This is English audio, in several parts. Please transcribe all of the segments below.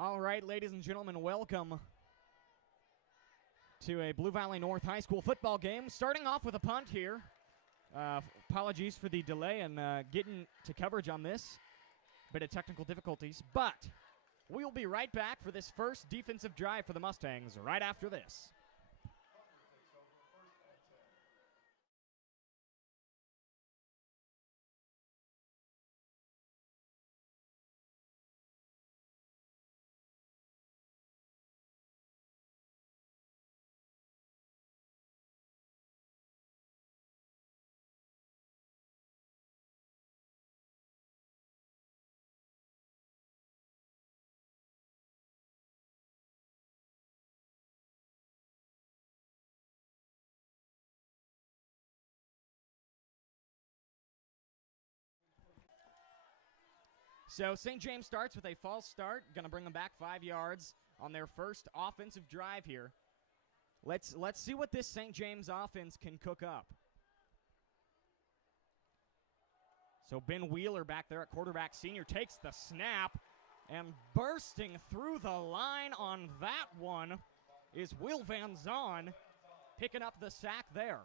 All right, ladies and gentlemen, welcome to a Blue Valley North High School football game. Starting off with a punt here. Apologies for the delay in getting to coverage on this. Bit of technical difficulties, but we'll be right back for this first defensive drive for the Mustangs right after this. So St. James starts with a false start, going to bring them back 5 yards on their first offensive drive here. Let's see what this St. James offense can cook up. So Ben Wheeler back there at quarterback senior takes the snap, and bursting through the line on that one is Will Van Zon, picking up the sack there.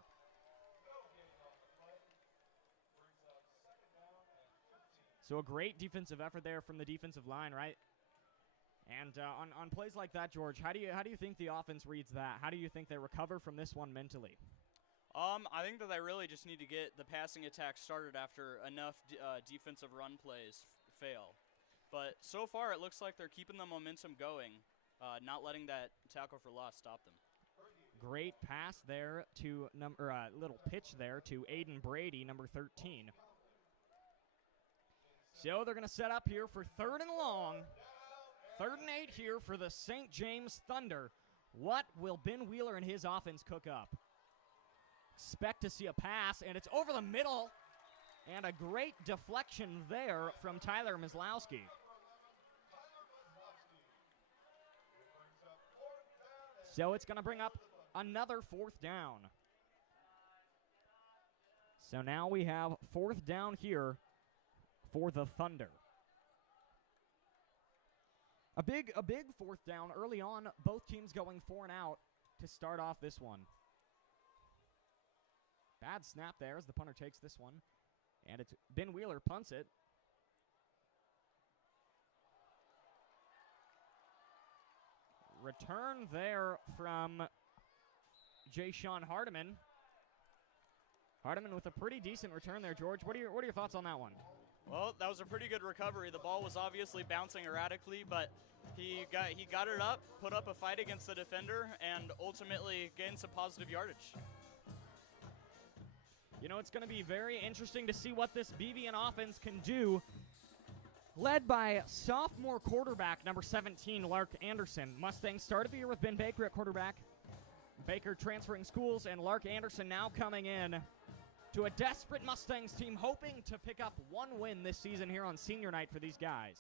So a great defensive effort there from the defensive line, right? And on plays like that, George, how do you think the offense reads that? How do you think they recover from this one mentally? I think that they really just need to get the passing attack started after enough defensive run plays fail. But so far, it looks like they're keeping the momentum going, not letting that tackle for loss stop them. Great pass there to little pitch there to Aiden Brady, number 13. So they're going to set up here for 3rd and long. 3rd and 8 here for the St. James Thunder. What will Ben Wheeler and his offense cook up? Expect to see a pass, and it's over the middle. And a great deflection there from Tyler Mislowski. So it's going to bring up another 4th down. So now we have 4th down here for the Thunder. A big 4th down early on, both teams going 4 and out to start off this one. Bad snap there as the punter takes this one. And it's Ben Wheeler punts it. Return there from Jay Sean Hardiman. Hardiman with a pretty decent return there, George. What are your thoughts on that one? Well, that was a pretty good recovery. The ball was obviously bouncing erratically, but he got it up, put up a fight against the defender, and ultimately gained some positive yardage. You know, it's going to be very interesting to see what this Bvn offense can do. Led by sophomore quarterback number 17, Lark Anderson. Mustangs started the year with Ben Baker at quarterback. Baker transferring schools, and Lark Anderson now coming in to a desperate Mustangs team, hoping to pick up one win this season here on senior night for these guys.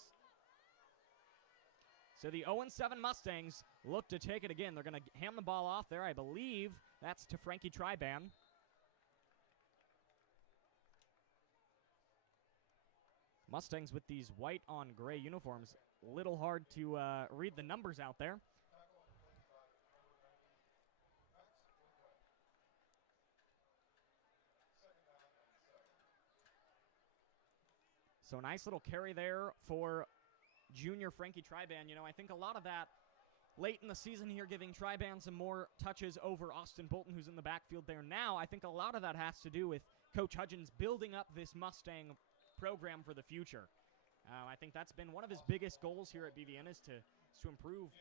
So the 0-7 Mustangs look to take it again. They're going to hand the ball off there. I believe that's to Frankie Triban. Mustangs with these white on gray uniforms. A little hard to read the numbers out there. So a nice little carry there for junior Frankie Triban. You know, I think a lot of that late in the season here, giving Triban some more touches over Austin Bolton, who's in the backfield there now. I think a lot of that has to do with Coach Hudgens building up this Mustang program for the future. I think that's been one of his biggest goals here at Bvn is to improve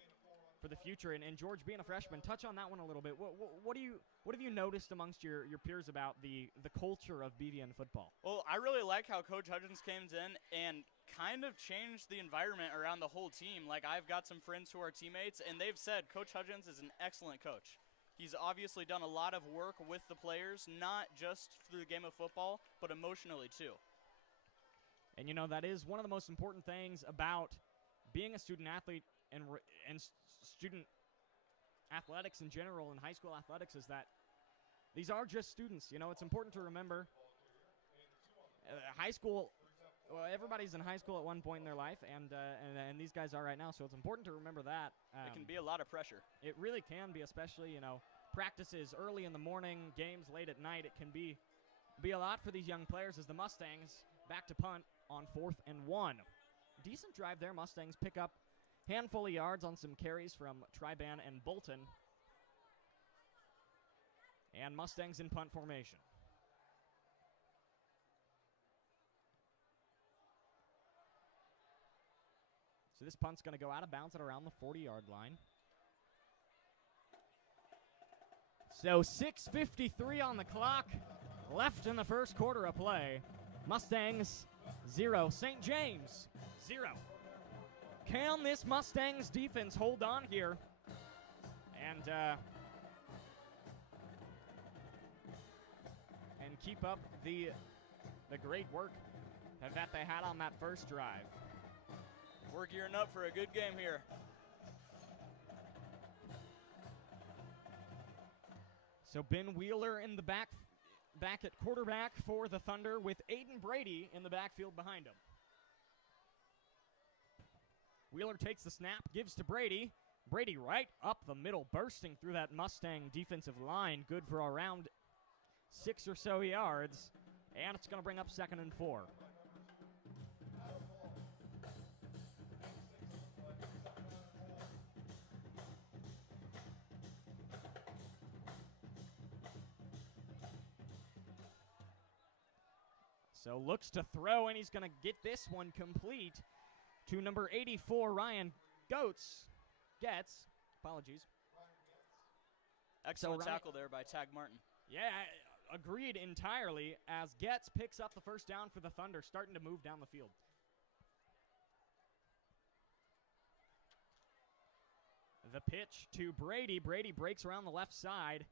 for the future. And George, being a freshman, touch on that one a little bit. What have you noticed amongst your peers about the culture of Bvn football? Well, I really like how Coach Hudgens came in and kind of changed the environment around the whole team. Like, I've got some friends who are teammates, and they've said Coach Hudgens is an excellent coach. He's obviously done a lot of work with the players, not just through the game of football, but emotionally too. And, you know, that is one of the most important things about being a student athlete and student athletics in general and high school athletics is that these are just students. You know, it's important to remember high school well, everybody's in high school at one point in their life, and these guys are right now, so it's important to remember that. It can be a lot of pressure. It really can be, especially, practices early in the morning, games late at night. It can be a lot for these young players as the Mustangs back to punt on 4th and 1. Decent drive there. Mustangs pick up handful of yards on some carries from Triban and Bolton. And Mustangs in punt formation. So this punt's going to go out of bounds at around the 40-yard line. So 6:53 on the clock, left in the first quarter of play. Mustangs 0, St. James 0. Can this Mustangs defense hold on here and keep up the great work that they had on that first drive? We're gearing up for a good game here. So Ben Wheeler in the back at quarterback for the Thunder with Aiden Brady in the backfield behind him. Wheeler takes the snap, gives to Brady. Brady right up the middle, bursting through that Mustang defensive line. Good for around 6 or so yards. And it's going to bring up 2nd and 4. So looks to throw, and he's going to get this one complete to number 84, Ryan Gets. Apologies. Excellent tackle there by Tag Martin. Yeah, agreed entirely, as Getz picks up the first down for the Thunder, starting to move down the field. The pitch to Brady. Brady breaks around the left side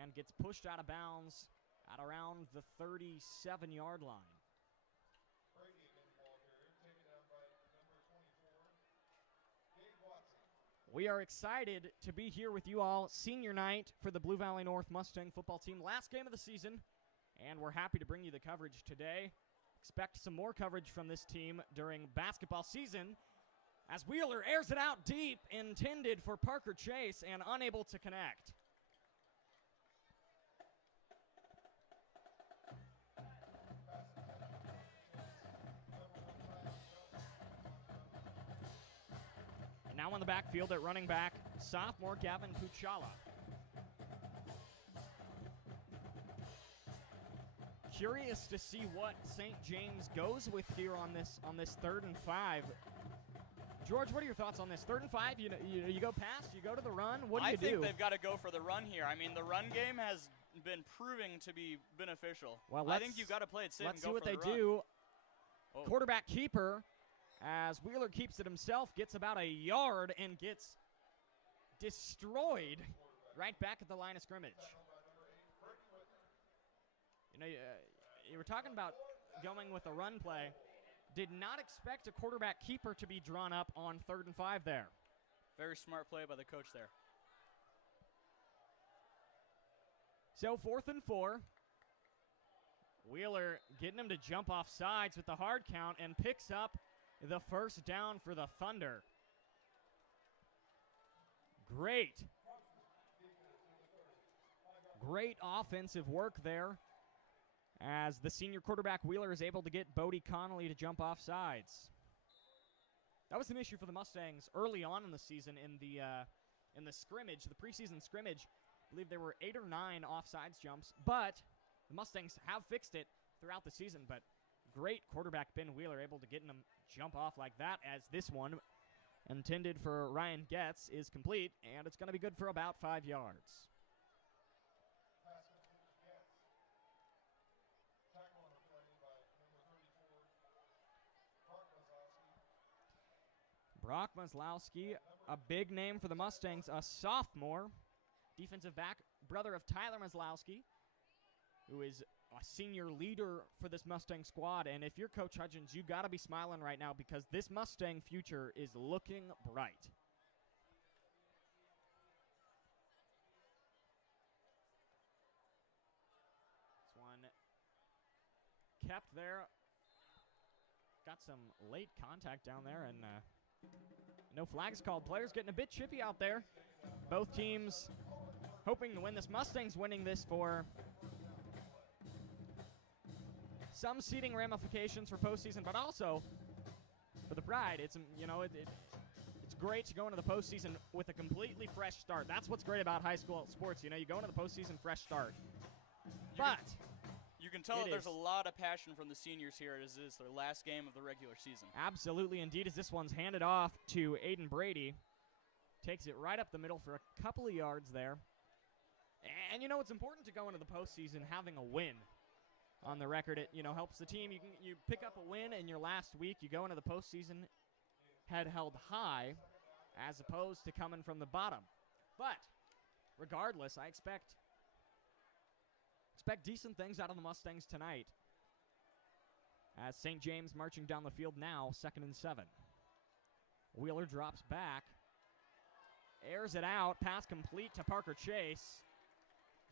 and gets pushed out of bounds at around the 37-yard line. We are excited to be here with you all. Senior night for the Blue Valley North Mustang football team. Last game of the season, and we're happy to bring you the coverage today. Expect some more coverage from this team during basketball season as Wheeler airs it out deep, intended for Parker Chase, and unable to connect. Now on the backfield at running back, sophomore Gavin Kuchala. Curious to see what St. James goes with here on this 3rd and 5. George, what are your thoughts on this? 3rd and 5, you go pass, you go to the run, what do you do? I think they've got to go for the run here. I mean, the run game has been proving to be beneficial. Well, I think you've got to play it safe and go for the run. Let's see what they do. Oh. Quarterback keeper, as Wheeler keeps it himself, gets about a yard and gets destroyed right back at the line of scrimmage. You were talking about going with a run play. Did not expect a quarterback keeper to be drawn up on 3rd and 5 there. Very smart play by the coach there. So 4th and 4. Wheeler getting him to jump off sides with the hard count and picks up the first down for the Thunder. Great offensive work there as the senior quarterback Wheeler is able to get Bodie Connolly to jump off sides. That was an issue for the Mustangs early on in the season in the scrimmage, the preseason scrimmage. I believe there were 8 or 9 offsides jumps, but the Mustangs have fixed it throughout the season. But great quarterback Ben Wheeler able to get him jump off like that, as this one intended for Ryan Getz is complete, and it's going to be good for about 5 yards. Brock Maslowski, a big name for the Mustangs, a sophomore, defensive back, brother of Tyler Maslowski, who is a senior leader for this Mustang squad. And if you're Coach Hudgens, you got to be smiling right now because this Mustang future is looking bright. This one kept there got some late contact down there, and no flags called. Players getting a bit chippy out there. Both teams hoping to win this. Mustangs winning this for some seeding ramifications for postseason, but also for the Pride. It's it's great to go into the postseason with a completely fresh start. That's what's great about high school sports. You go into the postseason fresh start. You can tell there's a lot of passion from the seniors here as it is their last game of the regular season. Absolutely, indeed, as this one's handed off to Aiden Brady. Takes it right up the middle for a couple of yards there. And it's important to go into the postseason having a win on the record. It helps the team. You pick up a win in your last week. You go into the postseason head held high as opposed to coming from the bottom. But regardless, I expect decent things out of the Mustangs tonight. As St. James marching down the field now, 2nd and 7. Wheeler drops back. Airs it out. Pass complete to Parker Chase.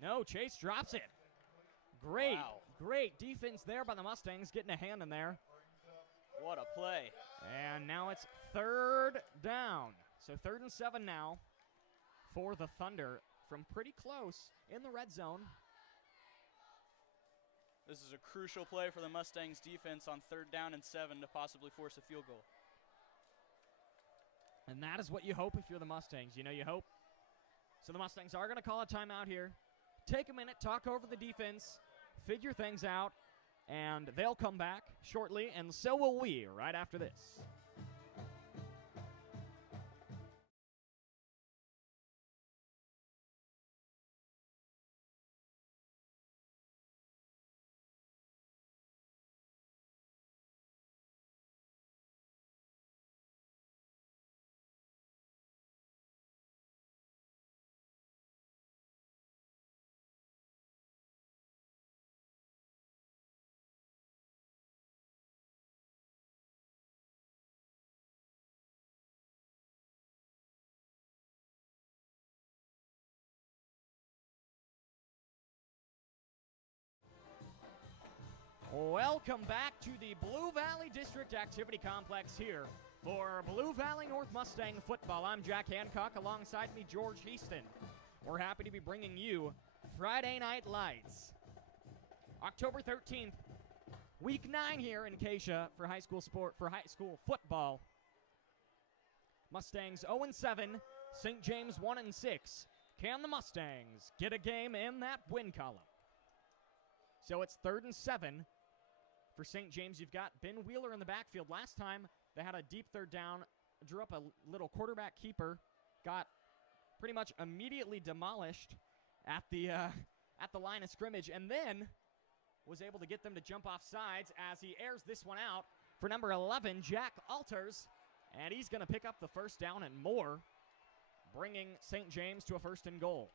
No, Chase drops it. Great defense there by the Mustangs, getting a hand in there. What a play. And now it's 3rd down. So 3rd and 7 now for the Thunder from pretty close in the red zone. This is a crucial play for the Mustangs defense on 3rd down and 7 to possibly force a field goal. And that is what you hope if you're the Mustangs. You hope. So the Mustangs are going to call a timeout here. Take a minute, talk over the defense, figure things out, and they'll come back shortly, and so will we right after this. Welcome back to the Blue Valley District Activity Complex here for Blue Valley North Mustang football. I'm Jack Hancock, alongside me George Heaston. We're happy to be bringing you Friday Night Lights. October 13th, week 9 here in Acacia for high school football. Mustangs 0-7, St. James 1-6. Can the Mustangs get a game in that win column? So it's 3rd and 7. For St. James, you've got Ben Wheeler in the backfield. Last time, they had a deep 3rd down, drew up a little quarterback keeper, got pretty much immediately demolished at the line of scrimmage, and then was able to get them to jump off sides as he airs this one out for number 11, Jack Alters, and he's going to pick up the 1st down and more, bringing St. James to a 1st and goal.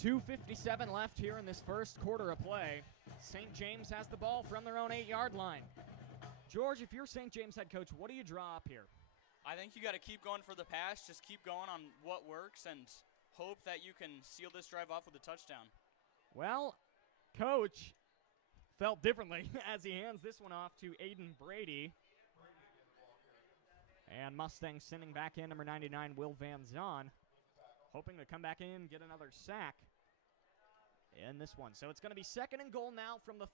.257 left here in this first quarter of play. St. James has the ball from their own 8-yard line. George, if you're St. James head coach, what do you draw up here? I think you got to keep going for the pass, just keep going on what works, and hope that you can seal this drive off with a touchdown. Well, coach felt differently as he hands this one off to Aiden Brady. And Mustangs sending back in number 99, Will Van Zon, hoping to come back in, get another sack in this one. So it's going to be 2nd and goal now from the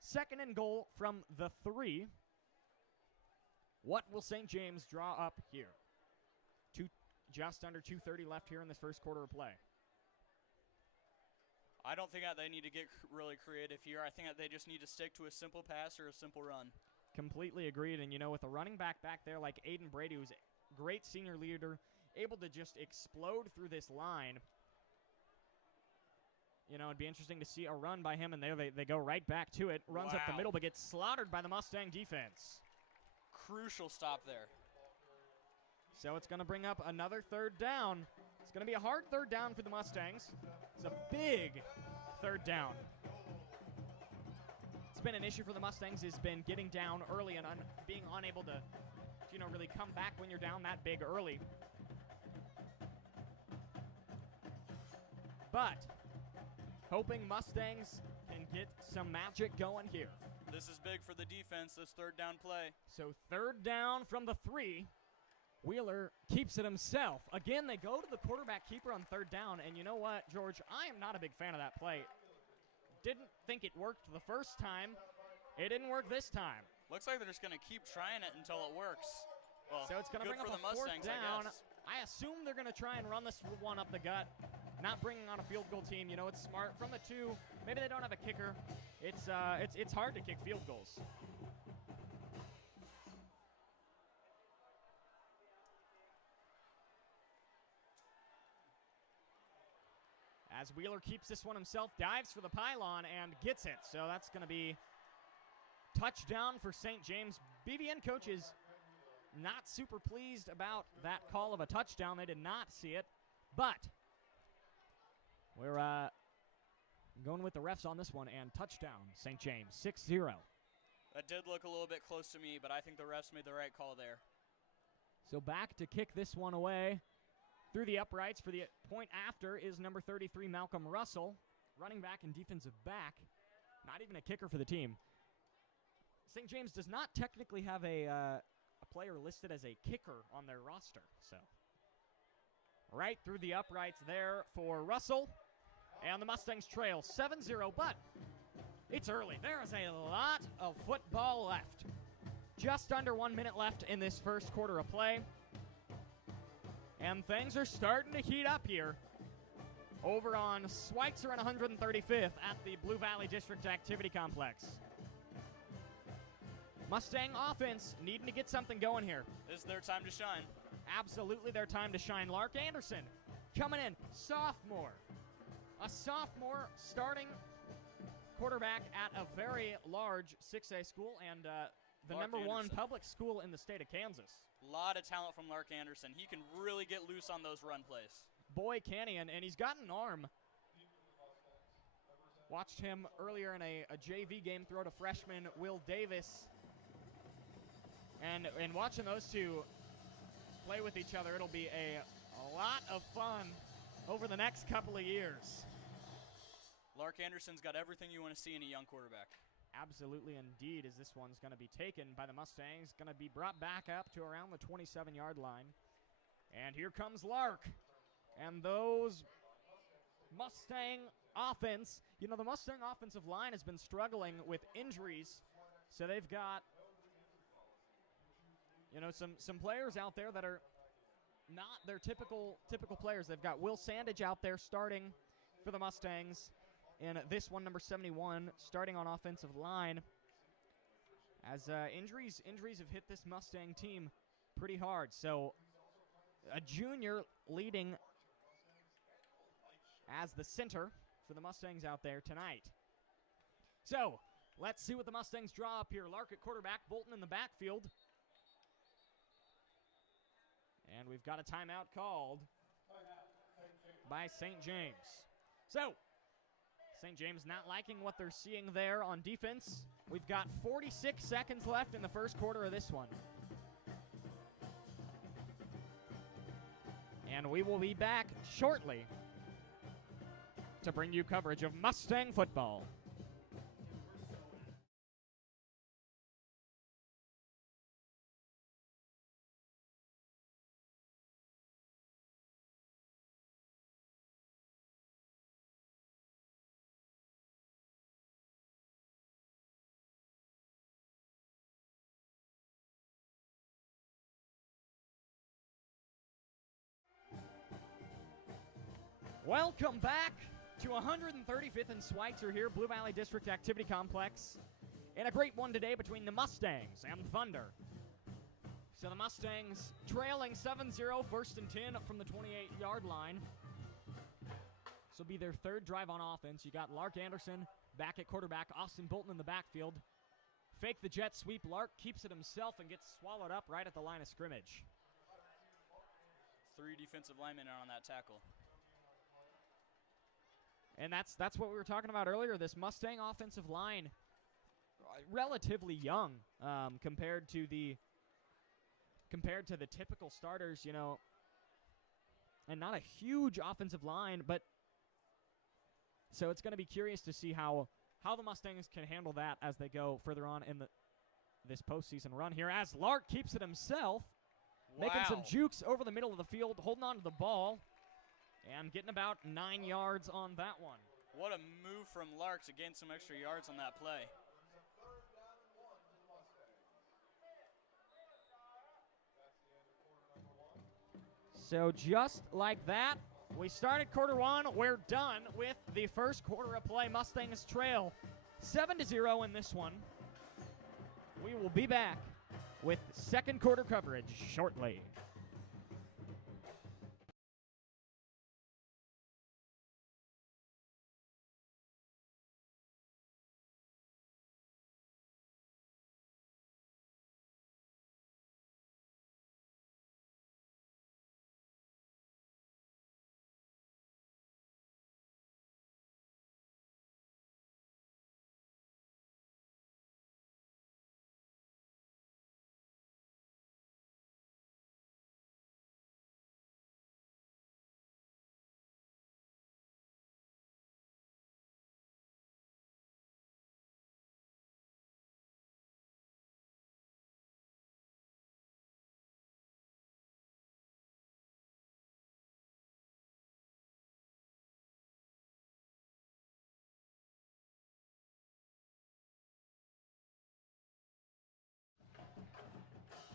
2nd and goal from the 3. What will St. James draw up here? Just under 2:30 left here in this first quarter of play. I don't think that they need to get really creative here. I think that they just need to stick to a simple pass or a simple run. Completely agreed. And, with a running back there like Aiden Brady, who's a great senior leader, able to just explode through this line, it'd be interesting to see a run by him, and there they go right back to it. Runs up the middle, but gets slaughtered by the Mustang defense. Crucial stop there. So it's going to bring up another 3rd down. It's going to be a hard third down for the Mustangs. It's a big third down. It's been an issue for the Mustangs, has been getting down early and being unable to, really come back when you're down that big early. But hoping Mustangs can get some magic going here. This is big for the defense, this third down play. So third down from the 3. Wheeler keeps it himself. Again, they go to the quarterback keeper on third down, and you know what, George? I am not a big fan of that play. Didn't think it worked the first time. It didn't work this time. Looks like they're just going to keep trying it until it works. Well, so it's going to bring up a fourth down. I assume they're going to try and run this one up the gut, not bringing on a field goal team. It's smart. From the 2, maybe they don't have a kicker. It's hard to kick field goals. As Wheeler keeps this one himself, dives for the pylon and gets it. So that's going to be touchdown for St. James. Bvn coaches not super pleased about that call of a touchdown. They did not see it, but we're going with the refs on this one, and touchdown, St. James, 6-0. That did look a little bit close to me, but I think the refs made the right call there. So back to kick this one away through the uprights for the point after is number 33, Malcolm Russell, running back and defensive back. Not even a kicker for the team. St. James does not technically have a player listed as a kicker on their roster. So right through the uprights there for Russell. And the Mustangs trail 7-0, but it's early. There is a lot of football left. Just under 1 minute left in this first quarter of play. And things are starting to heat up here over on Schweitzer and 135th at the Blue Valley District Activity Complex. Mustang offense needing to get something going here. This is their time to shine. Absolutely their time to shine. Lark Anderson coming in, sophomore. A sophomore starting quarterback at a very large 6A school and the Lark number Anderson. 1 public school in the state of Kansas. A lot of talent from Lark Anderson. He can really get loose on those run plays. Boy, can he, and he's got an arm. Watched him earlier in a JV game throw to freshman Will Davis. And watching those two play with each other, it'll be a lot of fun over the next couple of years. Lark Anderson's got everything you want to see in a young quarterback. Absolutely indeed, as this one's going to be taken by the Mustangs, going to be brought back up to around the 27-yard line. And here comes Lark. And those Mustang offense, the Mustang offensive line has been struggling with injuries. So they've got, some players out there that are not their typical players. They've got Will Sandage out there starting for the Mustangs. And this one, number 71, starting on offensive line. As injuries have hit this Mustang team pretty hard. So a junior leading as the center for the Mustangs out there tonight. So let's see what the Mustangs draw up here. Lark at quarterback, Bolton in the backfield. And we've got a timeout called by St. James. So St. James not liking what they're seeing there on defense. We've got 46 seconds left in the first quarter of this one. And we will be back shortly to bring you coverage of Mustang football. Welcome back to 135th and Schweitzer here, Blue Valley District Activity Complex. And a great one today between the Mustangs and Thunder. So the Mustangs trailing 7-0, first and 10 from the 28-yard line. This will be their third drive on offense. You got Lark Anderson back at quarterback, Austin Bolton in the backfield. Fake the jet sweep. Lark keeps it himself and gets swallowed up right at the line of scrimmage. 3 defensive linemen on that tackle. And that's what we were talking about earlier. This Mustang offensive line, relatively young compared to the typical starters, you know, and not a huge offensive line, but so it's going to be curious to see how the Mustangs can handle that as they go further on in this postseason run here. As Lark keeps it himself, making some jukes over the middle of the field, holding on to the ball, and getting about 9 yards on that one. What a move from Lark to gain some extra yards on that play. So just like that, we started quarter one. We're done with the first quarter of play. Mustangs trail 7-0 in this one. We will be back with second quarter coverage shortly.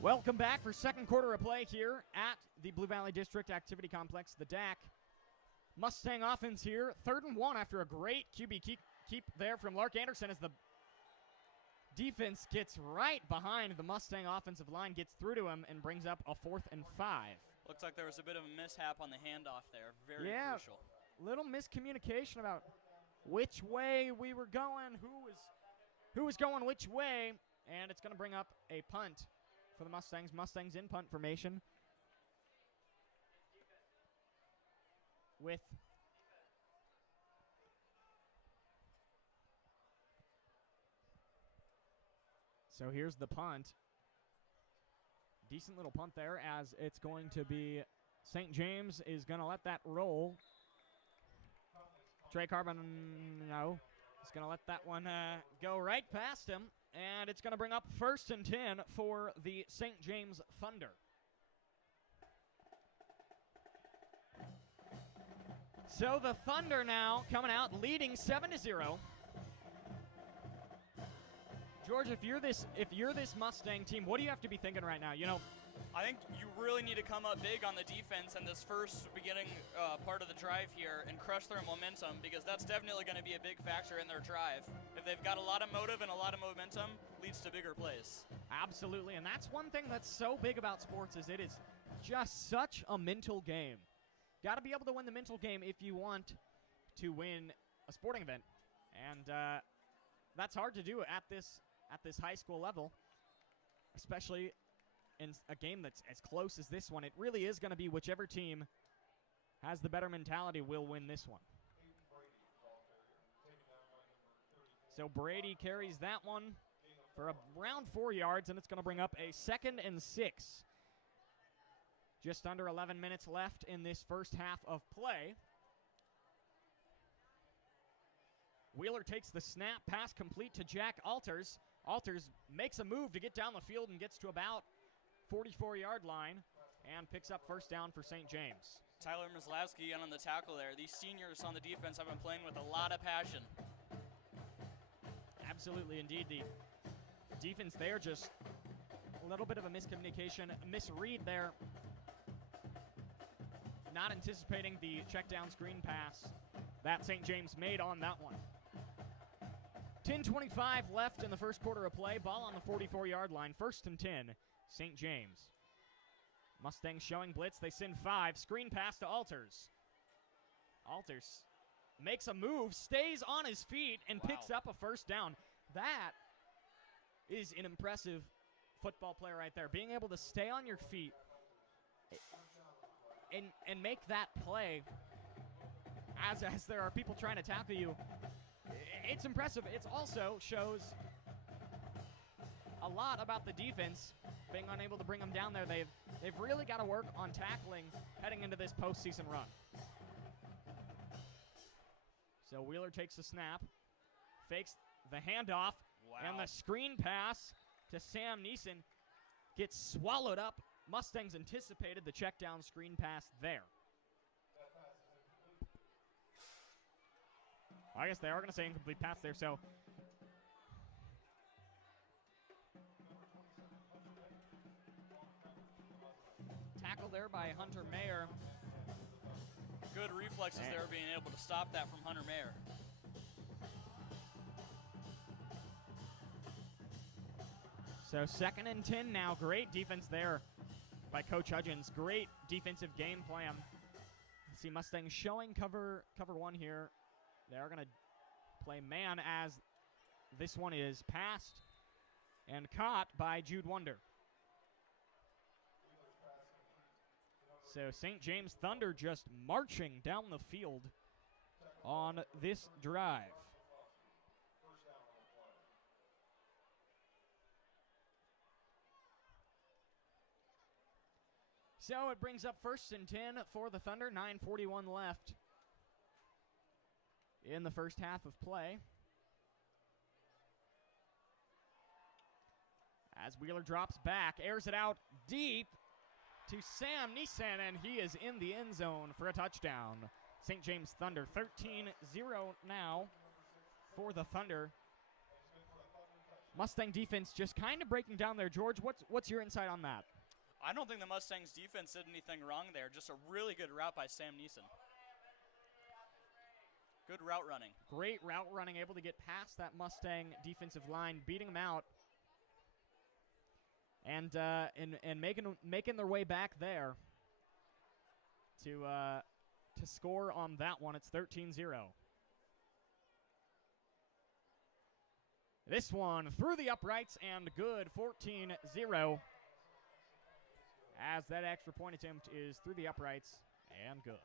Welcome back for second quarter of play here at the Blue Valley District Activity Complex, the DAC. Mustang offense here, 3rd and 1 after a great QB keep there from Lark Anderson as the defense gets right behind the Mustang offensive line, gets through to him, and brings up a 4th and 5. Looks like there was a bit of a mishap on the handoff there. Very crucial. Little miscommunication about which way we were going, who was going which way, and it's going to bring up a punt for the Mustangs. Mustangs in punt formation with so here's the punt. Decent little punt there, as it's going to be St. James is going to let that roll. Trey Carbon, no, he's going to let that one go right past him. And it's going to bring up 1st and 10 for the St. James Thunder. So the Thunder now coming out leading 7-0. George, if you're this Mustang team, what do you have to be thinking right now? You know, I think you really need to come up big on the defense in this first beginning part of the drive here and crush their momentum, because that's definitely going to be a big factor in their drive. If they've got a lot of motive and a lot of momentum, leads to bigger plays. Absolutely, and that's one thing that's so big about sports is it is just such a mental game. Got to be able to win the mental game if you want to win a sporting event, and that's hard to do at this high school level, especially in a game that's as close as this one. It really is going to be whichever team has the better mentality will win this one. So Brady carries that one for around 4 yards, and it's going to bring up a 2nd and 6. Just under 11 minutes left in this first half of play. Wheeler takes the snap, pass complete to Jack Alters. Alters makes a move to get down the field and gets to about 44-yard line and picks up 1st down for St. James. Tyler Mrzlowski on the tackle there. These seniors on the defense have been playing with a lot of passion. Absolutely, indeed. The defense there, just a little bit of a miscommunication, a misread there. Not anticipating the check down screen pass that St. James made on that one. 10:25 left in the first quarter of play. Ball on the 44-yard line. 1st and 10, St. James. Mustangs showing blitz. They send 5. Screen pass to Alters. Alters makes a move, stays on his feet, and picks up a 1st down. That is an impressive football play right there. Being able to stay on your feet and make that play as there are people trying to tackle you. It's impressive. It also shows a lot about the defense being unable to bring them down there. They've really got to work on tackling heading into this postseason run. So Wheeler takes the snap, fakes the handoff, and the screen pass to Sam Neeson gets swallowed up. Mustangs anticipated the check down screen pass there. I guess they are going to say incomplete pass there, so tackle there by Hunter Mayer. Good reflexes there, being able to stop that from Hunter Mayer. So 2nd and 10 now. Great defense there by Coach Hudgens. Great defensive game plan. See Mustangs showing cover one here. They are going to play man as this one is passed and caught by Jude Wonder. So St. James Thunder just marching down the field on this drive. So it brings up 1st and 10 for the Thunder. 9:41 left in the first half of play. As Wheeler drops back, airs it out deep to Sam Neeson, and he is in the end zone for a touchdown. St. James Thunder 13-0 now for the Thunder. Mustang defense just kind of breaking down there. George, what's your insight on that? I don't think the Mustangs defense did anything wrong there. Just a really good route by Sam Neeson. Good route running. Great route running, able to get past that Mustang defensive line, beating them out, and making their way back there to score on that one. It's 13-0. This one through the uprights and good, 14-0. As that extra point attempt is through the uprights and good.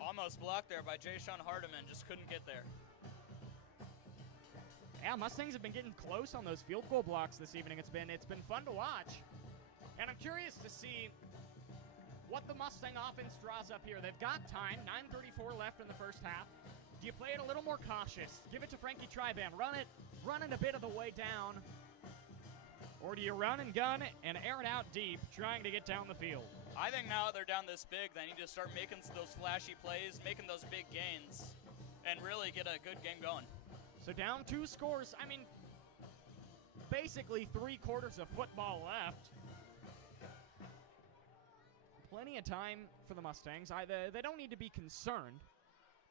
Almost blocked there by Jay-Sean Hardiman, just couldn't get there. Yeah, Mustangs have been getting close on those field goal blocks this evening. It's been fun to watch. And I'm curious to see what the Mustang offense draws up here. They've got time, 9:34 left in the first half. Do you play it a little more cautious? Give it to Frankie Triban, run it a bit of the way down. Or do you run and gun and air it out deep, trying to get down the field? I think now that they're down this big, they need to start making those flashy plays, making those big gains, and really get a good game going. So down 2 scores. I mean, basically 3/4 of football left. Plenty of time for the Mustangs. They don't need to be concerned,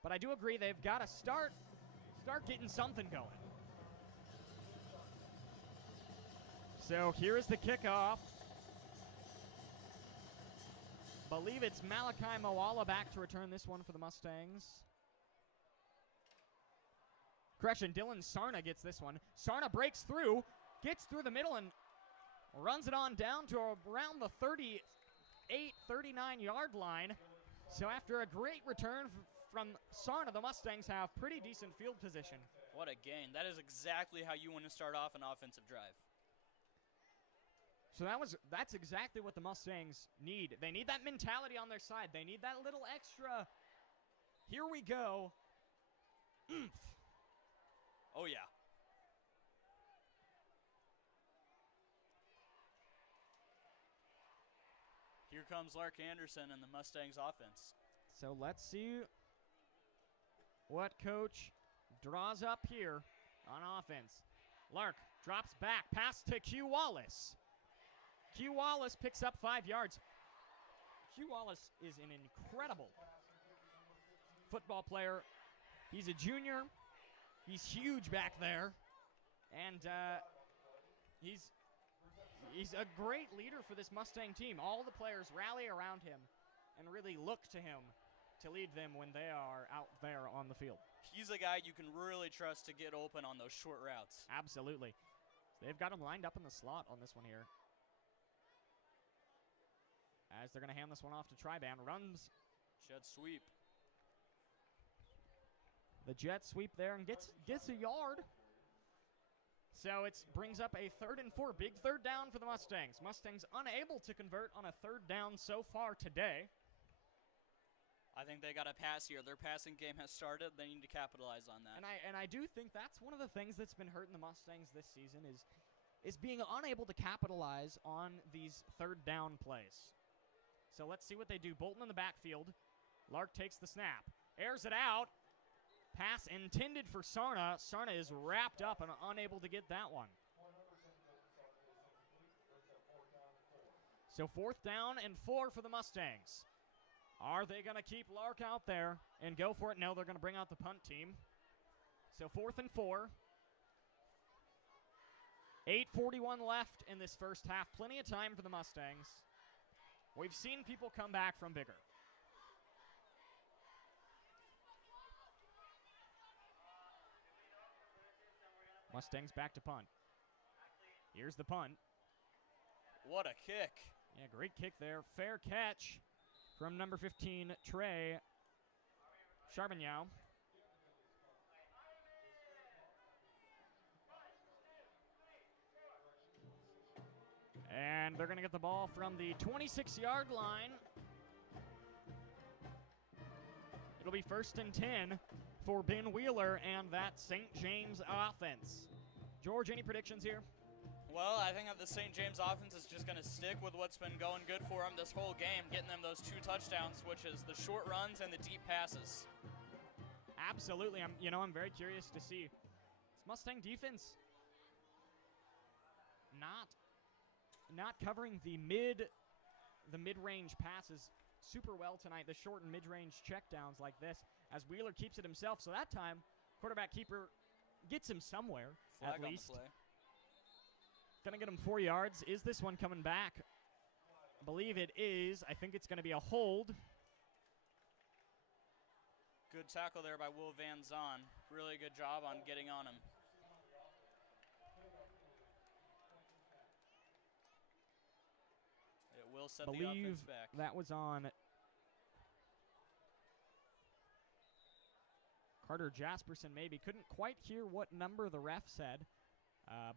but I do agree they've got to start getting something going. So here's the kickoff. Believe it's Malachi Moala back to return this one for the Mustangs. Correction, Dylan Sarna gets this one. Sarna breaks through, gets through the middle, and runs it on down to around the 38, 39-yard line. So after a great return from Sarna, the Mustangs have pretty decent field position. What a gain. That is exactly how you want to start off an offensive drive. So that's exactly what the Mustangs need. They need that mentality on their side. They need that little extra, here we go, oomph. Oh, yeah. Here comes Lark Anderson and the Mustangs offense. So let's see what coach draws up here on offense. Lark drops back, pass to Q Wallace. Q Wallace picks up 5 yards. Q Wallace is an incredible football player. He's a junior. He's huge back there. And he's a great leader for this Mustang team. All the players rally around him and really look to him to lead them when they are out there on the field. He's a guy you can really trust to get open on those short routes. Absolutely. They've got him lined up in the slot on this one here. as they're going to hand this one off to Triban. Runs Jet sweep. the jet sweep there and gets a yard. So it brings up a 3rd and 4. Big third down for the Mustangs. Mustangs unable to convert on a third down so far today. I think they got to pass here. Their passing game has started. They need to capitalize on that. And I do think that's one of the things that's been hurting the Mustangs this season is being unable to capitalize on these third down plays. So let's see what they do. Bolton in the backfield. Lark takes the snap. Airs it out. Pass intended for Sarna. Sarna is wrapped up and unable to get that one. So 4th down and 4 for the Mustangs. Are they going to keep Lark out there and go for it? No, they're going to bring out the punt team. So 4th and 4. 8:41 left in this first half. Plenty of time for the Mustangs. We've seen people come back from bigger. Mustangs back to punt. Here's the punt. What a kick. Yeah, great kick there. Fair catch from number 15, Trey Charbonneau. And they're going to get the ball from the 26-yard line. It'll be 1st and 10 for Ben Wheeler and that St. James offense. George, any predictions here? Well, I think that the St. James offense is just going to stick with what's been going good for them this whole game, getting them those 2 touchdowns, which is the short runs and the deep passes. Absolutely. I'm very curious to see. This Mustang defense not covering the mid-range passes super well tonight, the short and mid-range checkdowns like this, as Wheeler keeps it himself. So that time, quarterback keeper gets him somewhere, Flag at least. on the play. Gonna get him 4 yards. Is this one coming back? I believe it is. I think it's gonna be a hold. Good tackle there by Bvn St. Really good job on getting on him. It will set the offense back. That was on Carter Jasperson, maybe. Couldn't quite hear what number the ref said,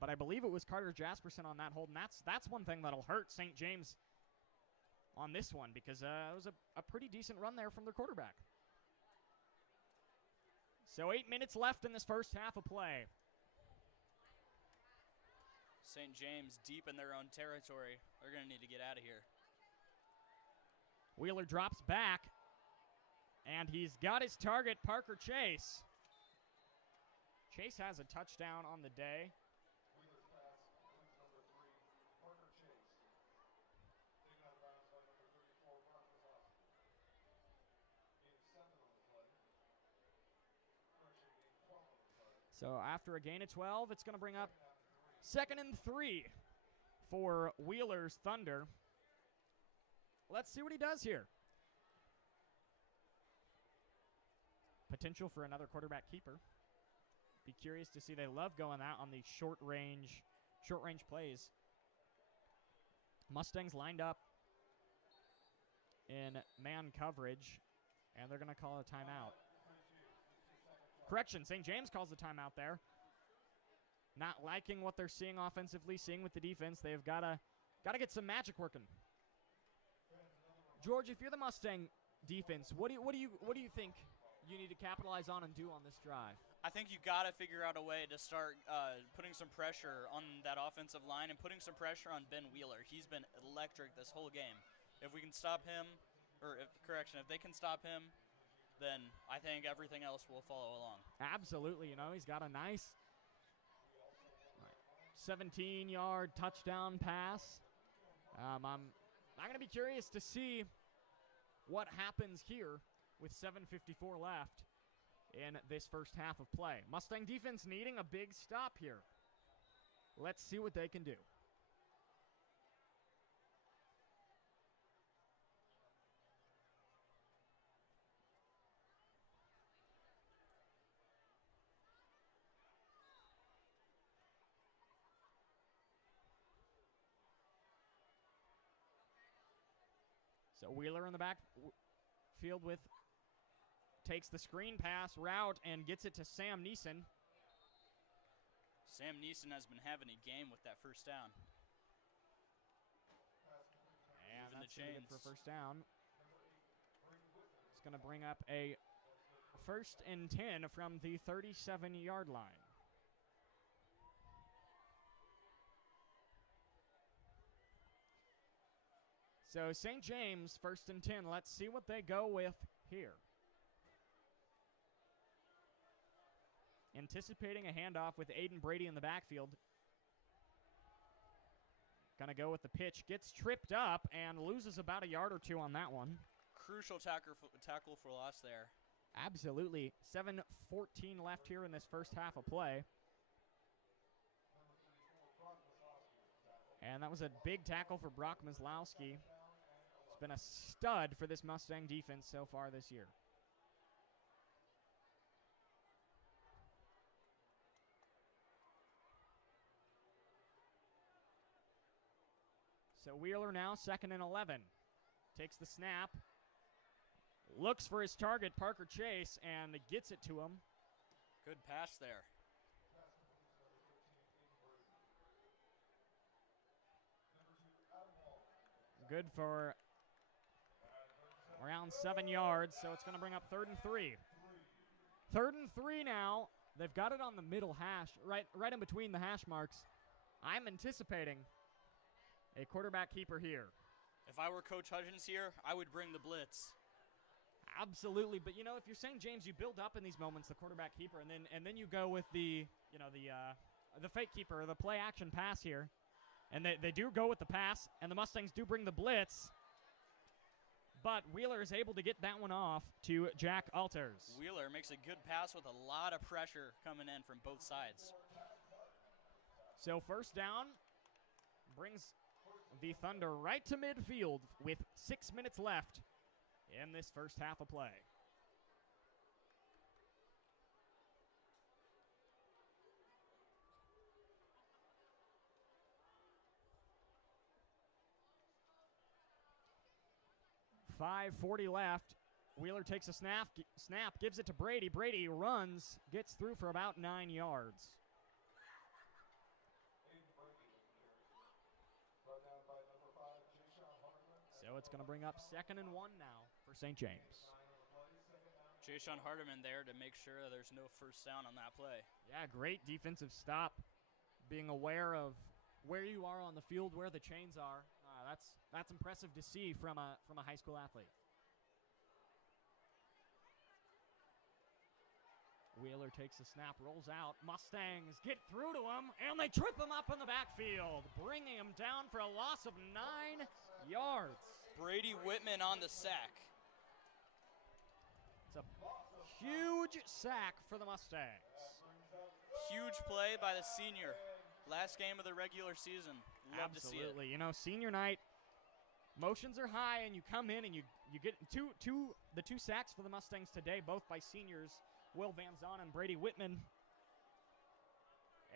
but I believe it was Carter Jasperson on that hold, and that's one thing that'll hurt St. James on this one, because it was a pretty decent run there from their quarterback. So 8 minutes left in this first half of play. St. James deep in their own territory. They're going to need to get out of here. Wheeler drops back, and he's got his target, Parker Chase. Chase has a touchdown on the day. So after a gain of 12, it's going to bring up 2nd and 3 for Wheeler's Thunder. Let's see what he does here. Potential for another quarterback keeper. Be curious to see. They love going out on these short range plays. Mustangs lined up in man coverage, and they're going to call a timeout. Correction, St. James calls the timeout there. Not liking what they're seeing offensively, seeing with the defense. They've got to get some magic working. George, if you're the Mustang defense, what do you think you need to capitalize on and do on this drive? I think you got to figure out a way to start putting some pressure on that offensive line and putting some pressure on Ben Wheeler. He's been electric this whole game. If we can stop him, if they can stop him, then I think everything else will follow along. Absolutely. He's got a nice 17-yard touchdown pass. I'm going to be curious to see what happens here with 7:54 left in this first half of play. Mustang defense needing a big stop here. Let's see what they can do. So Wheeler in the back field takes the screen pass route and gets it to Sam Neeson. Sam Neeson has been having a game with that first down. And that's going to be good for a first down. It's going to bring up a 1st and 10 from the 37-yard line. So St. James, 1st and 10. Let's see what they go with here. Anticipating a handoff with Aiden Brady in the backfield. Gonna go with the pitch. Gets tripped up and loses about a yard or two on that one. Crucial tackle for loss there. Absolutely. 7:14 left here in this first half of play. And that was a big tackle for Brock Maslowski. He's been a stud for this Mustang defense so far this year. So Wheeler now 2nd and 11. Takes the snap. Looks for his target, Parker Chase, and gets it to him. Good pass there. Good for around 7 yards, so it's going to bring up 3rd and 3. 3rd and 3 now. They've got it on the middle hash, right in between the hash marks. I'm anticipating a quarterback keeper here. If I were Coach Hudgens here, I would bring the blitz. Absolutely, but if you're St. James, you build up in these moments the quarterback keeper, and then you go with the fake keeper, or the play action pass here, and they do go with the pass, and the Mustangs do bring the blitz, but Wheeler is able to get that one off to Jack Alters. Wheeler makes a good pass with a lot of pressure coming in from both sides. So first down brings the Thunder right to midfield with 6 minutes left in this first half of play. .540 left. Wheeler takes a snap, gives it to Brady. Brady runs, gets through for about 9 yards. So it's going to bring up 2nd and 1 now for St. James. Jayshon Hardiman there to make sure that there's no first down on that play. Yeah, great defensive stop. Being aware of where you are on the field, where the chains are. That's impressive to see from a high school athlete. Wheeler takes the snap, rolls out. Mustangs get through to him, and they trip him up in the backfield, bringing him down for a loss of 9 yards. Brady Whitman on the sack. It's a huge sack for the Mustangs. Huge play by the senior. Last game of the regular season. Love Absolutely. to see it. Senior night, motions are high, and you come in and you get the two sacks for the Mustangs today, both by seniors, Will Van Zon and Brady Whitman.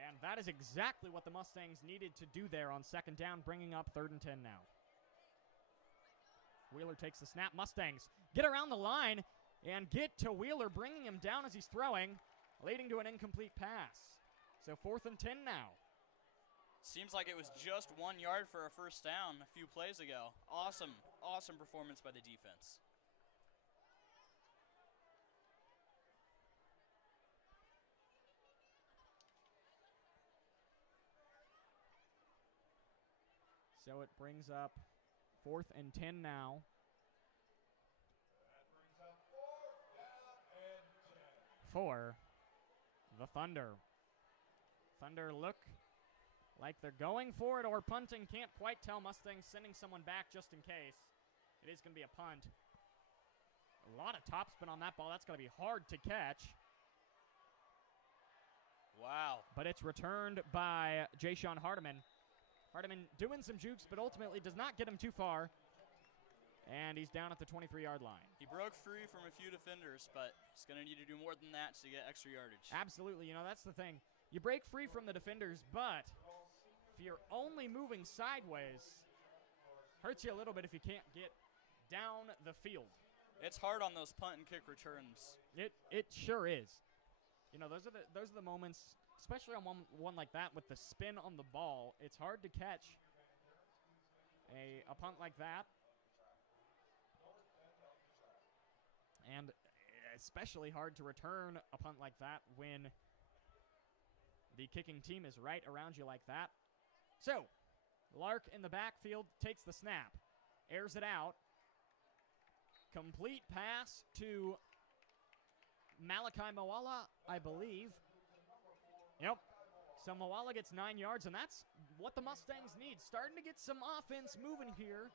And that is exactly what the Mustangs needed to do there on 2nd down, bringing up 3rd and 10 now. Wheeler takes the snap. Mustangs get around the line and get to Wheeler, bringing him down as he's throwing, leading to an incomplete pass. So 4th and 10 now. Seems like it was just 1 yard for a first down a few plays ago. Awesome performance by the defense. So it brings up 4th and 10 now. For the Thunder. Thunder look like they're going for it or punting. Can't quite tell. Mustangs sending someone back just in case. It is going to be a punt. A lot of topspin on that ball. That's going to be hard to catch. Wow. But it's returned by Jayshon Hardiman. Hardiman doing some jukes, but ultimately does not get him too far. And he's down at the 23-yard line. He broke free from a few defenders, but he's going to need to do more than that to get extra yardage. Absolutely. That's the thing. You break free from the defenders, but if you're only moving sideways, hurts you a little bit if you can't get down the field. It's hard on those punt and kick returns. It sure is. You know, those are the moments, especially on one like that with the spin on the ball. It's hard to catch a punt like that. And especially hard to return a punt like that when the kicking team is right around you like that. So, Lark in the backfield takes the snap, airs it out. Complete pass to Malachi Moala, I believe. Yep. So Moala gets 9 yards, and that's what the Mustangs need. Starting to get some offense moving here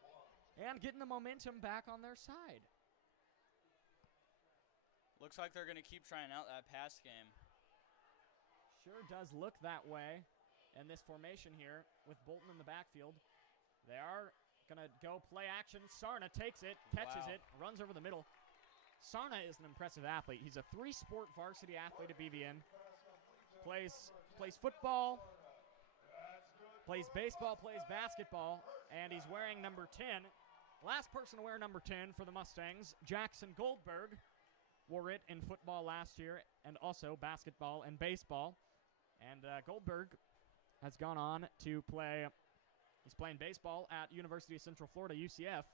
and getting the momentum back on their side. Looks like they're going to keep trying out that pass game. Sure does look that way in this formation here with Bolton in the backfield. They are going to go play action. Sarna takes it, catches it, runs over the middle. Sarna is an impressive athlete. He's a 3-sport varsity athlete at Bvn. Plays football, plays baseball, plays basketball, and he's wearing number 10. Last person to wear number 10 for the Mustangs, Jackson Goldberg, wore it in football last year and also basketball and baseball. And Goldberg has gone on to play, he's playing baseball at University of Central Florida, UCF.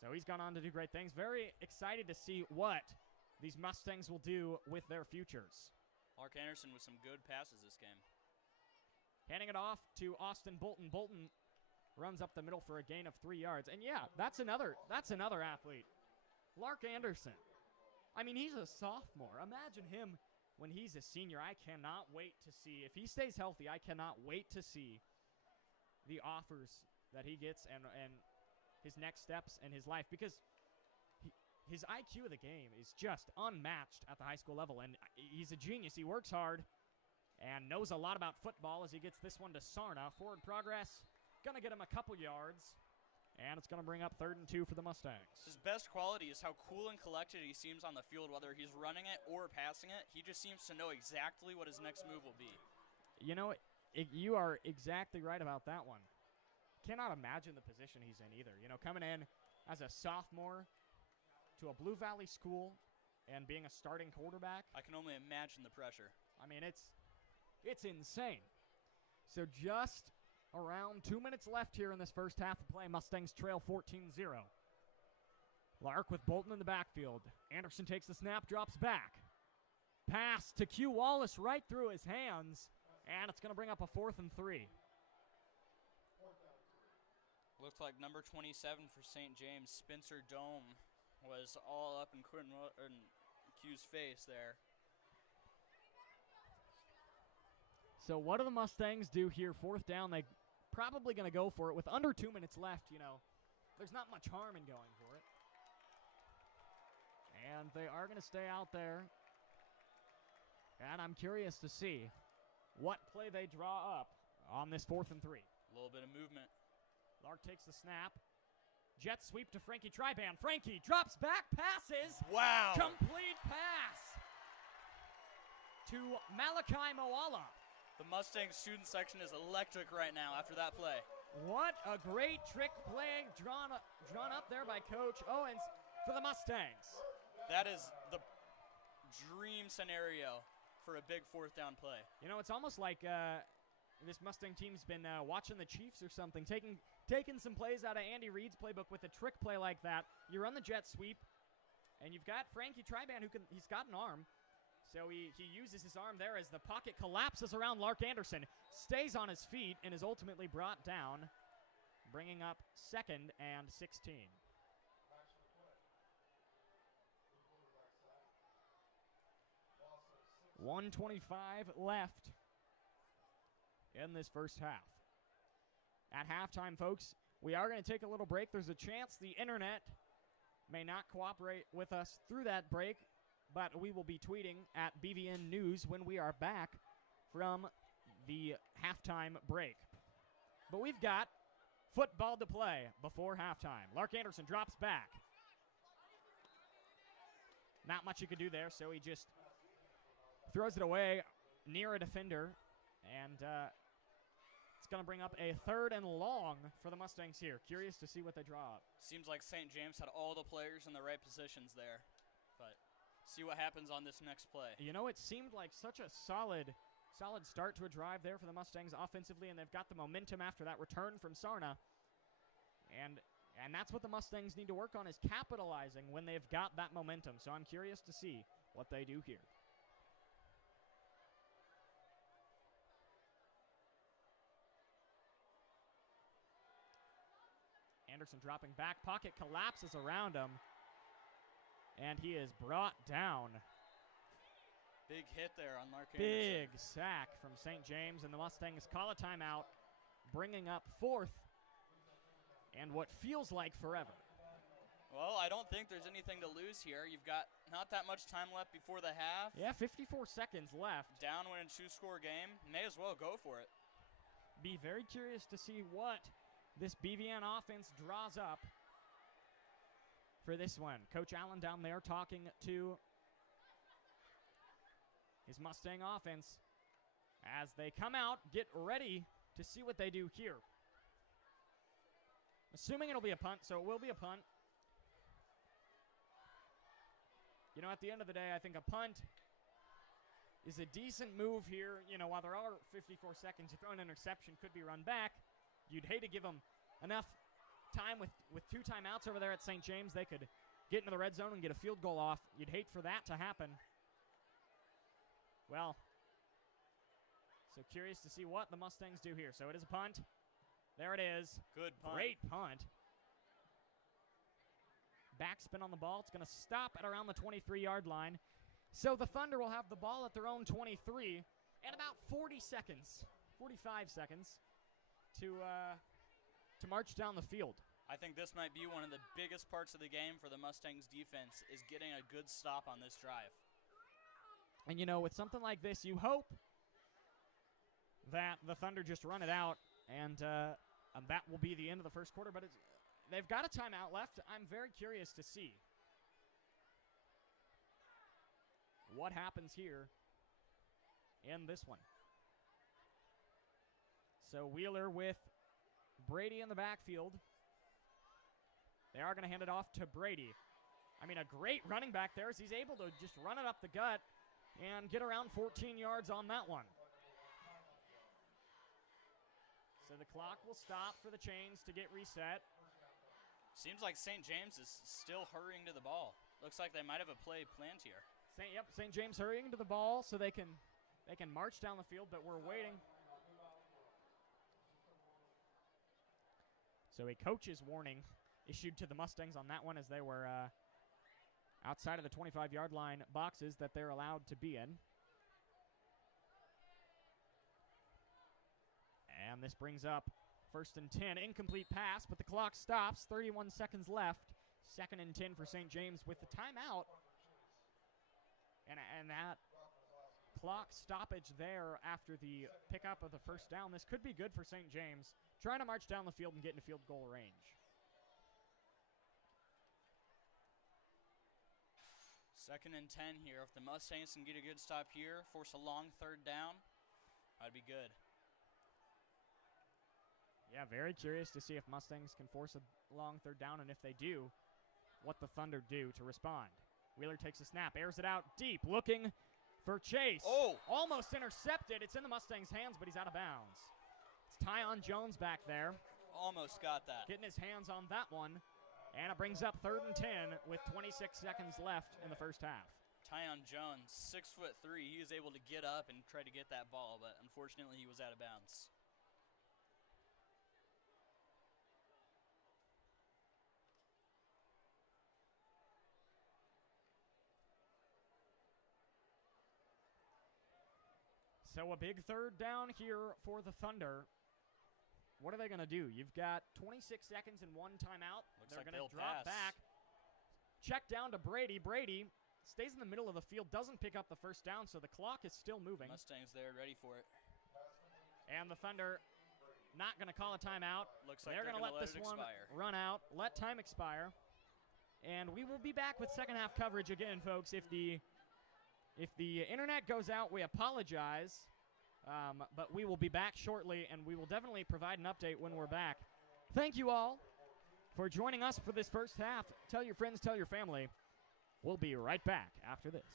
So he's gone on to do great things. Very excited to see what these Mustangs will do with their futures. Mark Anderson with some good passes this game. Handing it off to Austin Bolton. Bolton runs up the middle for a gain of 3 yards. And yeah, that's another athlete. Lark Anderson. I mean, he's a sophomore. Imagine him when he's a senior. I cannot wait to see. If he stays healthy, I cannot wait to see the offers that he gets and his next steps in his life, because his IQ of the game is just unmatched at the high school level, and he's a genius. He works hard and knows a lot about football as he gets this one to Sarna. Forward progress, going to get him a couple yards, and it's going to bring up 3rd and 2 for the Mustangs. His best quality is how cool and collected he seems on the field, whether he's running it or passing it. He just seems to know exactly what his next move will be. You know, you are exactly right about that one. Cannot imagine the position he's in either. You know, coming in as a sophomore to a Blue Valley school and being a starting quarterback. I can only imagine the pressure. I mean, it's insane. So just around 2 minutes left here in this first half of play. Mustangs trail 14-0. Lark with Bolton in the backfield. Anderson takes the snap, drops back. Pass to Q Wallace right through his hands, and it's going to bring up a 4th and 3. Looks like number 27 for St. James, Spencer Dome, was all up in Q's face there. So what do the Mustangs do here? 4th down. They probably going to go for it with under 2 minutes left. You know, there's not much harm in going for it. And they are going to stay out there. And I'm curious to see what play they draw up on this 4th and 3. A little bit of movement. Lark takes the snap. Jet sweep to Frankie Triban. Frankie drops back, passes. Wow. Complete pass to Malachi Moala. The Mustang student section is electric right now after that play. What a great trick play drawn up there by Coach Owens for the Mustangs. That is the dream scenario for a big 4th down play. You know, it's almost like this Mustang team's been watching the Chiefs or something, taking some plays out of Andy Reid's playbook with a trick play like that. You run the jet sweep, and you've got Frankie Triban he's got an arm. So he uses his arm there as the pocket collapses around Lark Anderson, stays on his feet, and is ultimately brought down, bringing up 2nd and 16. .125 left in this first half. At halftime, folks, we are going to take a little break. There's a chance the internet may not cooperate with us through that break, but we will be tweeting at BVN News when we are back from the halftime break. But we've got football to play before halftime. Lark Anderson drops back. Not much you could do there, so he just throws it away near a defender and It's going to bring up a 3rd and long for the Mustangs here. Curious to see what they draw up. Seems like St. James had all the players in the right positions there. But see what happens on this next play. You know, it seemed like such a solid start to a drive there for the Mustangs offensively, and they've got the momentum after that return from Sarna. And that's what the Mustangs need to work on, is capitalizing when they've got that momentum. So I'm curious to see what they do here. Anderson dropping back. Pocket collapses around him. And he is brought down. Big hit there on Mark Big Anderson. sack from St. James, and the Mustangs call a timeout, bringing up 4th and what feels like forever. Well, I don't think there's anything to lose here. You've got not that much time left before the half. Yeah, 54 seconds left. Down when it's 2-score game. May as well go for it. Be very curious to see what this BVN offense draws up for this one. Coach Allen down there talking to his Mustang offense as they come out, get ready to see what they do here. Assuming it'll be a punt, so it will be a punt. You know, at the end of the day, I think a punt is a decent move here. You know, while there are 54 seconds, you throw an interception, could be run back. You'd hate to give them enough time with 2 timeouts over there at St. James. They could get into the red zone and get a field goal off. You'd hate for that to happen. Well, so curious to see what the Mustangs do here. So it is a punt. There it is. Good punt. Great punt. Backspin on the ball. It's going to stop at around the 23-yard line. So the Thunder will have the ball at their own 23 and about 45 seconds to march down the field. I think this might be one of the biggest parts of the game for the Mustangs defense, is getting a good stop on this drive. And, you know, with something like this, you hope that the Thunder just run it out, and that will be the end of the first quarter. But they've got a timeout left. I'm very curious to see what happens here in this one. So Wheeler with Brady in the backfield. They are going to hand it off to Brady. I mean, a great running back there as he's able to just run it up the gut and get around 14 yards on that one. So the clock will stop for the chains to get reset. Seems like St. James is still hurrying to the ball. Looks like they might have a play planned here. St. James hurrying to the ball so they can march down the field, but we're waiting. So a coach's warning issued to the Mustangs on that one as they were outside of the 25-yard line boxes that they're allowed to be in. And this brings up 1st and 10. Incomplete pass, but the clock stops. 31 seconds left. 2nd and 10 for St. James with the timeout. And that clock stoppage there after the pickup of the first down. This could be good for St. James, trying to march down the field and get into field goal range. 2nd and 10 here. If the Mustangs can get a good stop here, force a long 3rd down, that'd be good. Yeah, very curious to see if Mustangs can force a long 3rd down, and if they do, what the Thunder do to respond. Wheeler takes a snap, airs it out deep, looking for Chase. Oh! Almost intercepted. It's in the Mustangs' hands, but he's out of bounds. It's Tyon Jones back there. Almost got that. Getting his hands on that one. And it brings up 3rd and 10 with 26 seconds left in the first half. Tyon Jones, 6'3", he was able to get up and try to get that ball, but unfortunately he was out of bounds. So a big 3rd down here for the Thunder. What are they going to do? You've got 26 seconds and 1 timeout. Looks They're like going to drop back. Check down to Brady. Brady stays in the middle of the field, doesn't pick up the first down, so the clock is still moving. Mustangs there, ready for it. And the Thunder not going to call a timeout. Looks like they're going to let this one expire. run out, let time expire. And we will be back with second half coverage again, folks. If the internet goes out, we apologize. But we will be back shortly, and we will definitely provide an update when we're back. Thank you all for joining us for this first half. Tell your friends, tell your family. We'll be right back after this.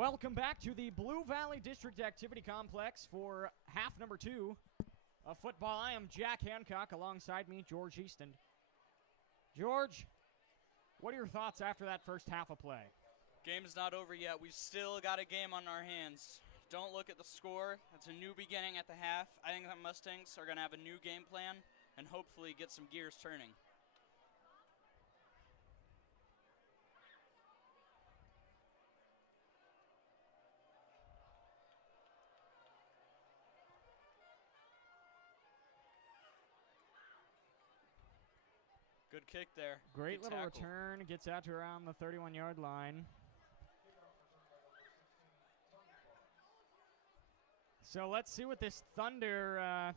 Welcome back to the Blue Valley District Activity Complex for half number 2 of football. I am Jack Hancock. Alongside me, George Easton. George, what are your thoughts after that first half of play? Game's not over yet. We've still got a game on our hands. Don't look at the score. It's a new beginning at the half. I think the Mustangs are going to have a new game plan and hopefully get some gears turning. Good kick there. Great Good little tackle. return. Gets out to around the 31-yard line. So let's see what this Thunder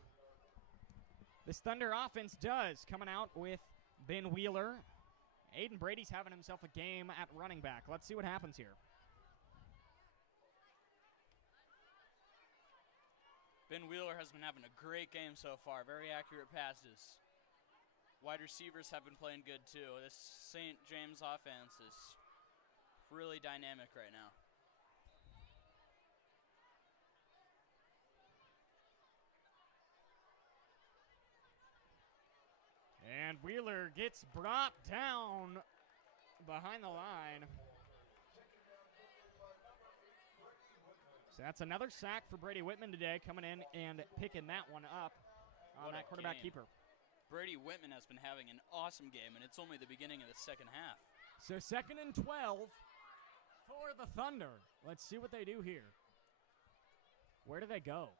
offense does. Coming out with Ben Wheeler. Aiden Brady's having himself a game at running back. Let's see what happens here. Ben Wheeler has been having a great game so far. Very accurate passes. Wide receivers have been playing good too. This St. James offense is really dynamic right now. And Wheeler gets brought down behind the line. So that's another sack for Brady Whitman today, coming in and picking that one up on that quarterback keeper. Brady Whitman has been having an awesome game, and it's only the beginning of the second half. So 2nd and 12 for the Thunder. Let's see what they do here. Where do they go?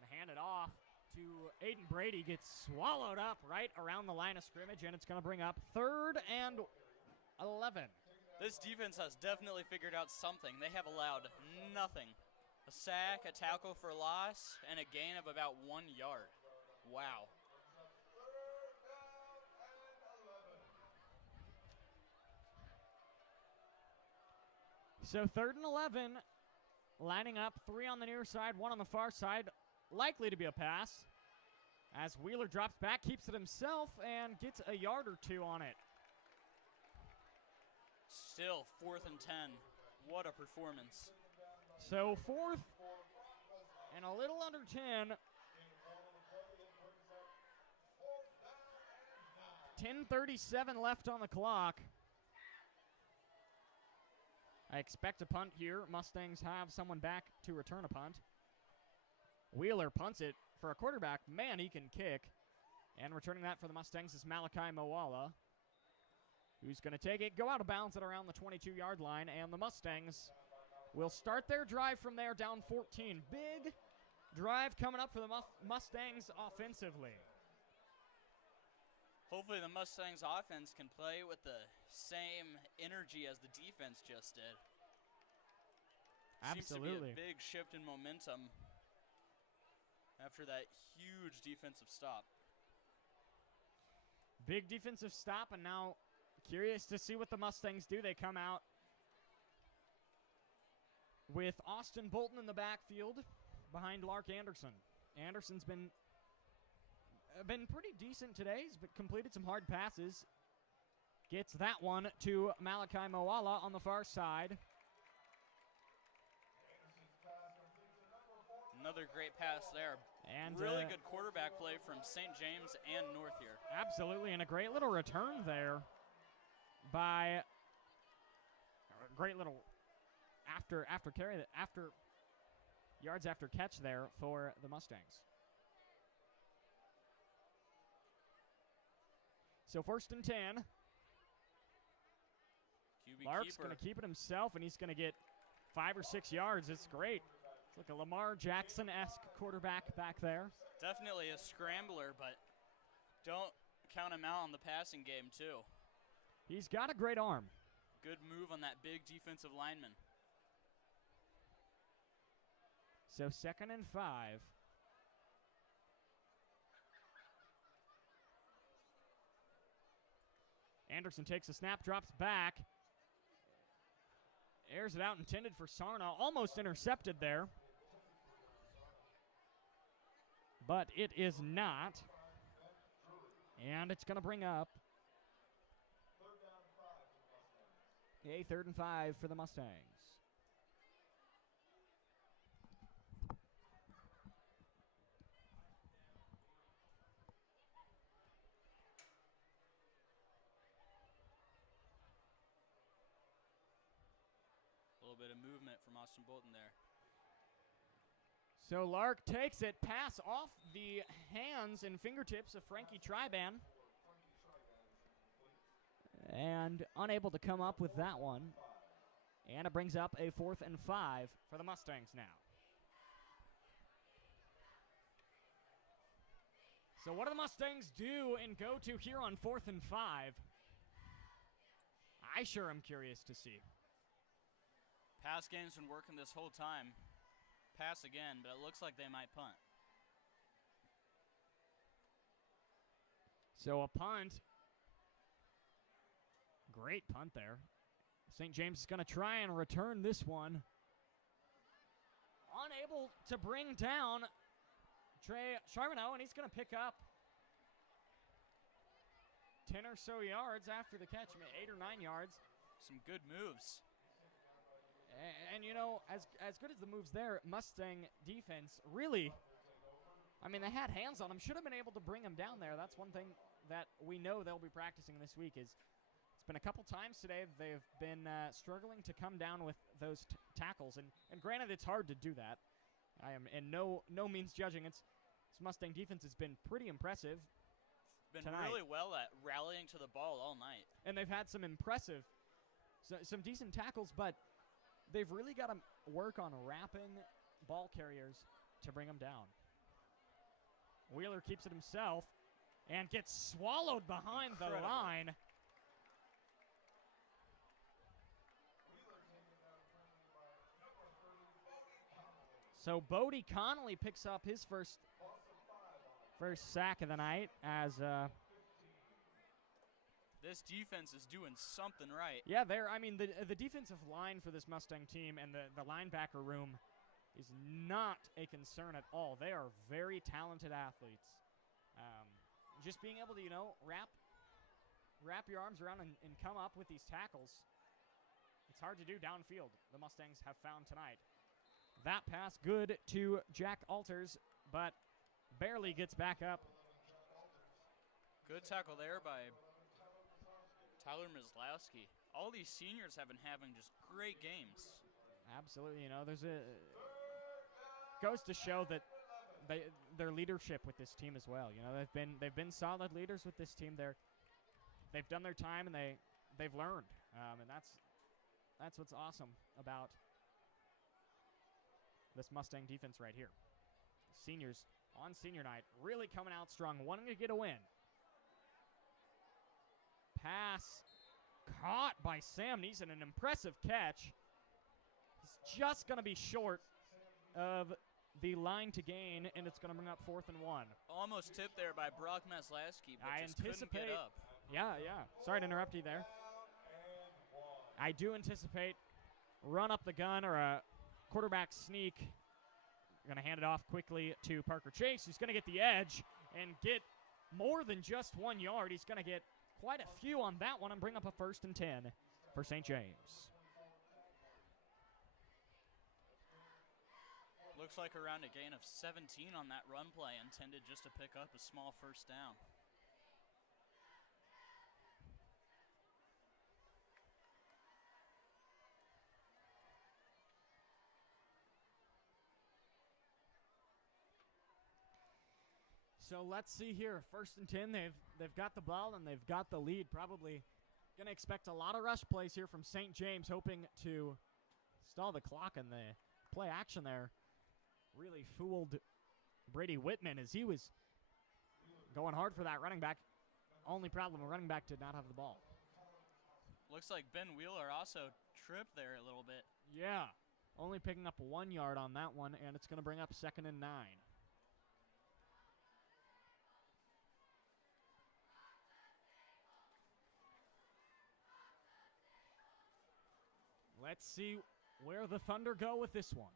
Gonna hand it off to Aiden Brady. Gets swallowed up right around the line of scrimmage, and it's gonna bring up 3rd and 11. This defense has definitely figured out something. They have allowed nothing. A sack, a tackle for loss, and a gain of about 1 yard. Wow. So 3rd and 11, lining up 3 on the near side, 1 on the far side, likely to be a pass. As Wheeler drops back, keeps it himself, and gets a yard or 2 on it. Still 4th and 10. What a performance. So 4th and a little under 10. 10:37 left on the clock. I expect a punt here. Mustangs have someone back to return a punt. Wheeler punts it for a quarterback. Man, he can kick. And returning that for the Mustangs is Malachi Moala, who's going to take it, go out of bounds at around the 22-yard line, and the Mustangs will start their drive from there, down 14. Big drive coming up for the Mustangs offensively. Hopefully the Mustangs offense can play with the same energy as the defense just did. Absolutely. Seems to be a big shift in momentum after that huge defensive stop. Big defensive stop, and now curious to see what the Mustangs do. They come out with Austin Bolton in the backfield behind Lark Anderson. Anderson's been pretty decent today. He's completed some hard passes. Gets that one to Malachi Moala on the far side. Another great pass there. And really good quarterback play from St. James and North here. Absolutely, and a great little return there by a great little yards after catch there for the Mustangs. So 1st and 10. Lark's going to keep it himself, and he's going to get 5 or 6 yards. It's great. It's like a Lamar Jackson-esque quarterback back there. Definitely a scrambler, but don't count him out on the passing game, too. He's got a great arm. Good move on that big defensive lineman. So 2nd and 5. Anderson takes a snap, drops back. Airs it out, intended for Sarna. Almost intercepted there. But it is not. And it's going to bring up A 3rd and 5 for the Mustangs. A little bit of movement from Austin Bolton there. So Lark takes it, pass off the hands and fingertips of Frankie Triban. And unable to come up with that one. And it brings up a 4th and 5 for the Mustangs now. So what do the Mustangs do and go to here on 4th and 5? I sure am curious to see. Pass game's been working this whole time. Pass again, but it looks like they might punt. So a punt. Great punt there. St. James is going to try and return this one. Unable to bring down Trey Charbonneau, and he's going to pick up 10 or so yards after the catch, 8 or 9 yards. Some good moves. And you know, as good as the moves there, Mustang defense really, I mean, they had hands on him. Should have been able to bring him down there. That's one thing that we know they'll be practicing this week is it's been a couple times today they've been struggling to come down with those tackles. And granted, it's hard to do that. I am in no means judging. This Mustang defense has been pretty impressive tonight. Really well at rallying to the ball all night. And they've had some impressive, some decent tackles, but they've really got to work on wrapping ball carriers to bring them down. Wheeler keeps it himself and gets swallowed behind the line. So Bodie Connolly picks up his first sack of the night as this defense is doing something right. Yeah, the defensive line for this Mustang team and the linebacker room is not a concern at all. They are very talented athletes. Just being able to, wrap your arms around and come up with these tackles, it's hard to do downfield. The Mustangs have found tonight. That pass good to Jack Alters, but barely gets back up. Good tackle there by Tyler Mizlowski. All these seniors have been having just great games. Absolutely, goes to show that their leadership with this team as well. They've been solid leaders with this team. They've done their time and they've learned, and that's what's awesome about this Mustang defense right here. Seniors on senior night really coming out strong, wanting to get a win. Pass caught by Sam Neeson, an impressive catch. He's just going to be short of the line to gain, and it's going to bring up 4th and 1. Almost tipped there by Brock Maslowski, but just couldn't get up. Yeah. Sorry to interrupt you there. I do anticipate run up the gun or a quarterback sneak. Going to hand it off quickly to Parker Chase, who's going to get the edge and get more than just 1 yard. He's going to get quite a few on that one and bring up a 1st and 10 for St. James. Looks like around a gain of 17 on that run play, intended just to pick up a small 1st down. So let's see here. 1st and 10. They've got the ball and they've got the lead. Probably going to expect a lot of rush plays here from St. James, hoping to stall the clock, and the play action there really fooled Brady Whitman as he was going hard for that running back. Only problem, the running back did not have the ball. Looks like Ben Wheeler also tripped there a little bit. Yeah, only picking up 1 yard on that one, and it's going to bring up 2nd and 9. Let's see where the Thunder go with this one.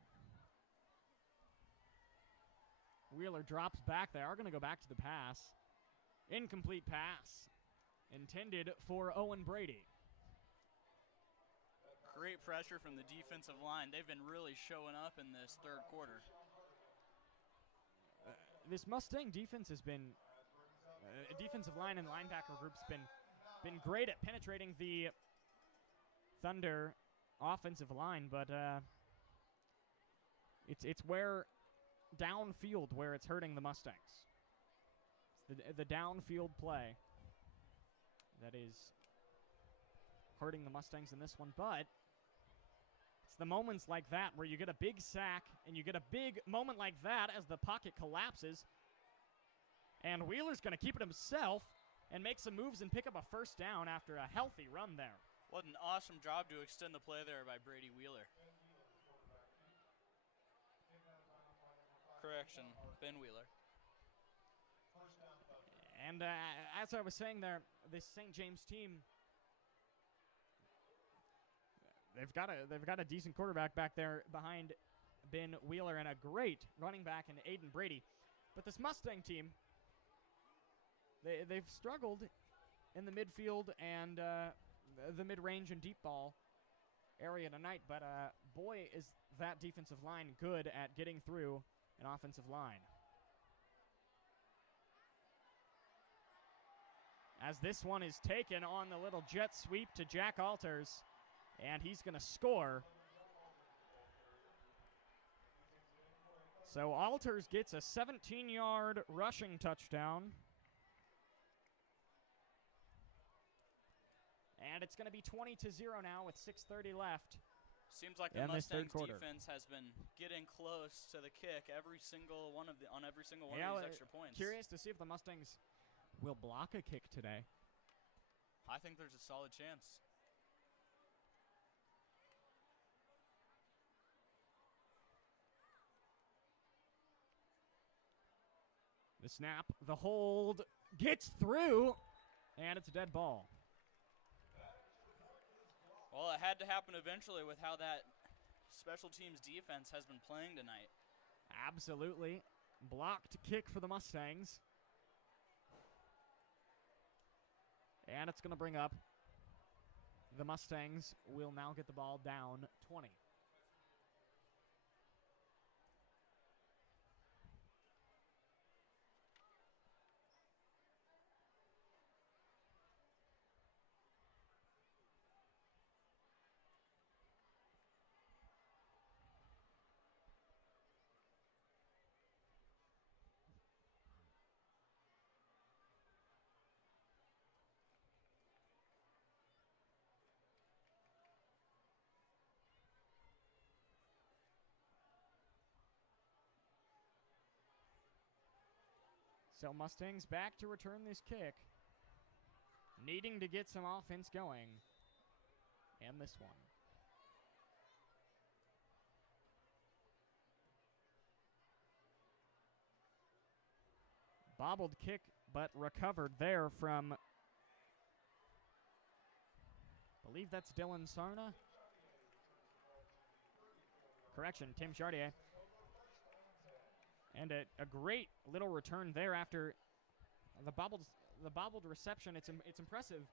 Wheeler drops back. They are going to go back to the pass. Incomplete pass intended for Owen Brady. great pressure from the defensive line. They've been really showing up in this third quarter. This Mustang defense has been defensive line and linebacker group's been great at penetrating the Thunder offensive line, but it's where downfield where it's hurting the Mustangs. It's the downfield play that is hurting the Mustangs in this one, but it's the moments like that where you get a big sack and you get a big moment like that as the pocket collapses, and Wheeler's going to keep it himself and make some moves and pick up a first down after a healthy run there. What an awesome job to extend the play there by Brady Wheeler. Correction, Ben Wheeler. And as I was saying there, this St. James team, they've got a decent quarterback back there behind Ben Wheeler and a great running back in Aiden Brady. But this Mustang team, they've struggled in the midfield and the mid-range and deep ball area tonight. But boy, is that defensive line good at getting through an offensive line. As this one is taken on the little jet sweep to Jack Alters, and he's going to score. So Alters gets a 17-yard rushing touchdown. And it's going to be 20-0 now with 6:30 left. Seems like the Mustangs defense has been getting close to the kick every single one of these extra points. Curious to see if the Mustangs will block a kick today. I think there's a solid chance. The snap, the hold, gets through, and it's a dead ball. Well, it had to happen eventually with how that special teams defense has been playing tonight. Absolutely. Blocked kick for the Mustangs. And it's going to bring up the Mustangs will now get the ball down 20. So Mustangs back to return this kick, needing to get some offense going in this one. Bobbled kick, but recovered there from, I believe that's Dylan Sarna. Correction, Tim Chartier. And a great little return there after the bobbled reception. It's impressive,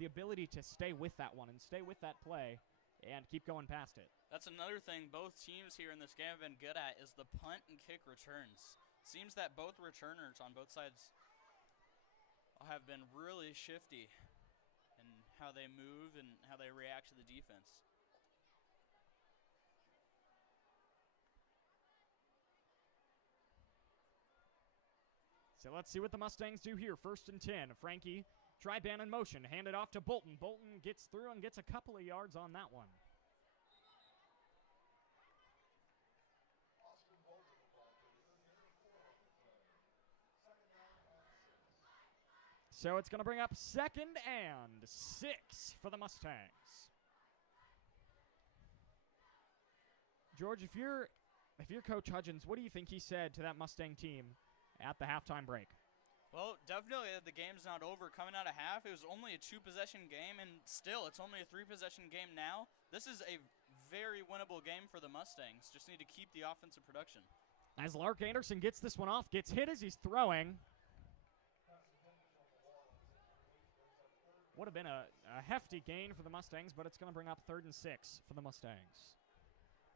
the ability to stay with that one and stay with that play and keep going past it. That's another thing both teams here in this game have been good at is the punt and kick returns. Seems that both returners on both sides have been really shifty in how they move and how they react to the defense. So let's see what the Mustangs do here. 1st and 10. Frankie, Tri-Ban in motion. Hand it off to Bolton. Bolton gets through and gets a couple of yards on that one. So it's going to bring up 2nd and 6 for the Mustangs. George, if you're Coach Hudgens, what do you think he said to that Mustang team at the halftime break? Well, definitely the game's not over. Coming out of half, it was only a 2-possession game, and still it's only a 3-possession game now. This is a very winnable game for the Mustangs. Just need to keep the offensive production. As Lark Anderson gets this one off, gets hit as he's throwing. Would have been a hefty gain for the Mustangs, but it's going to bring up 3rd and 6 for the Mustangs.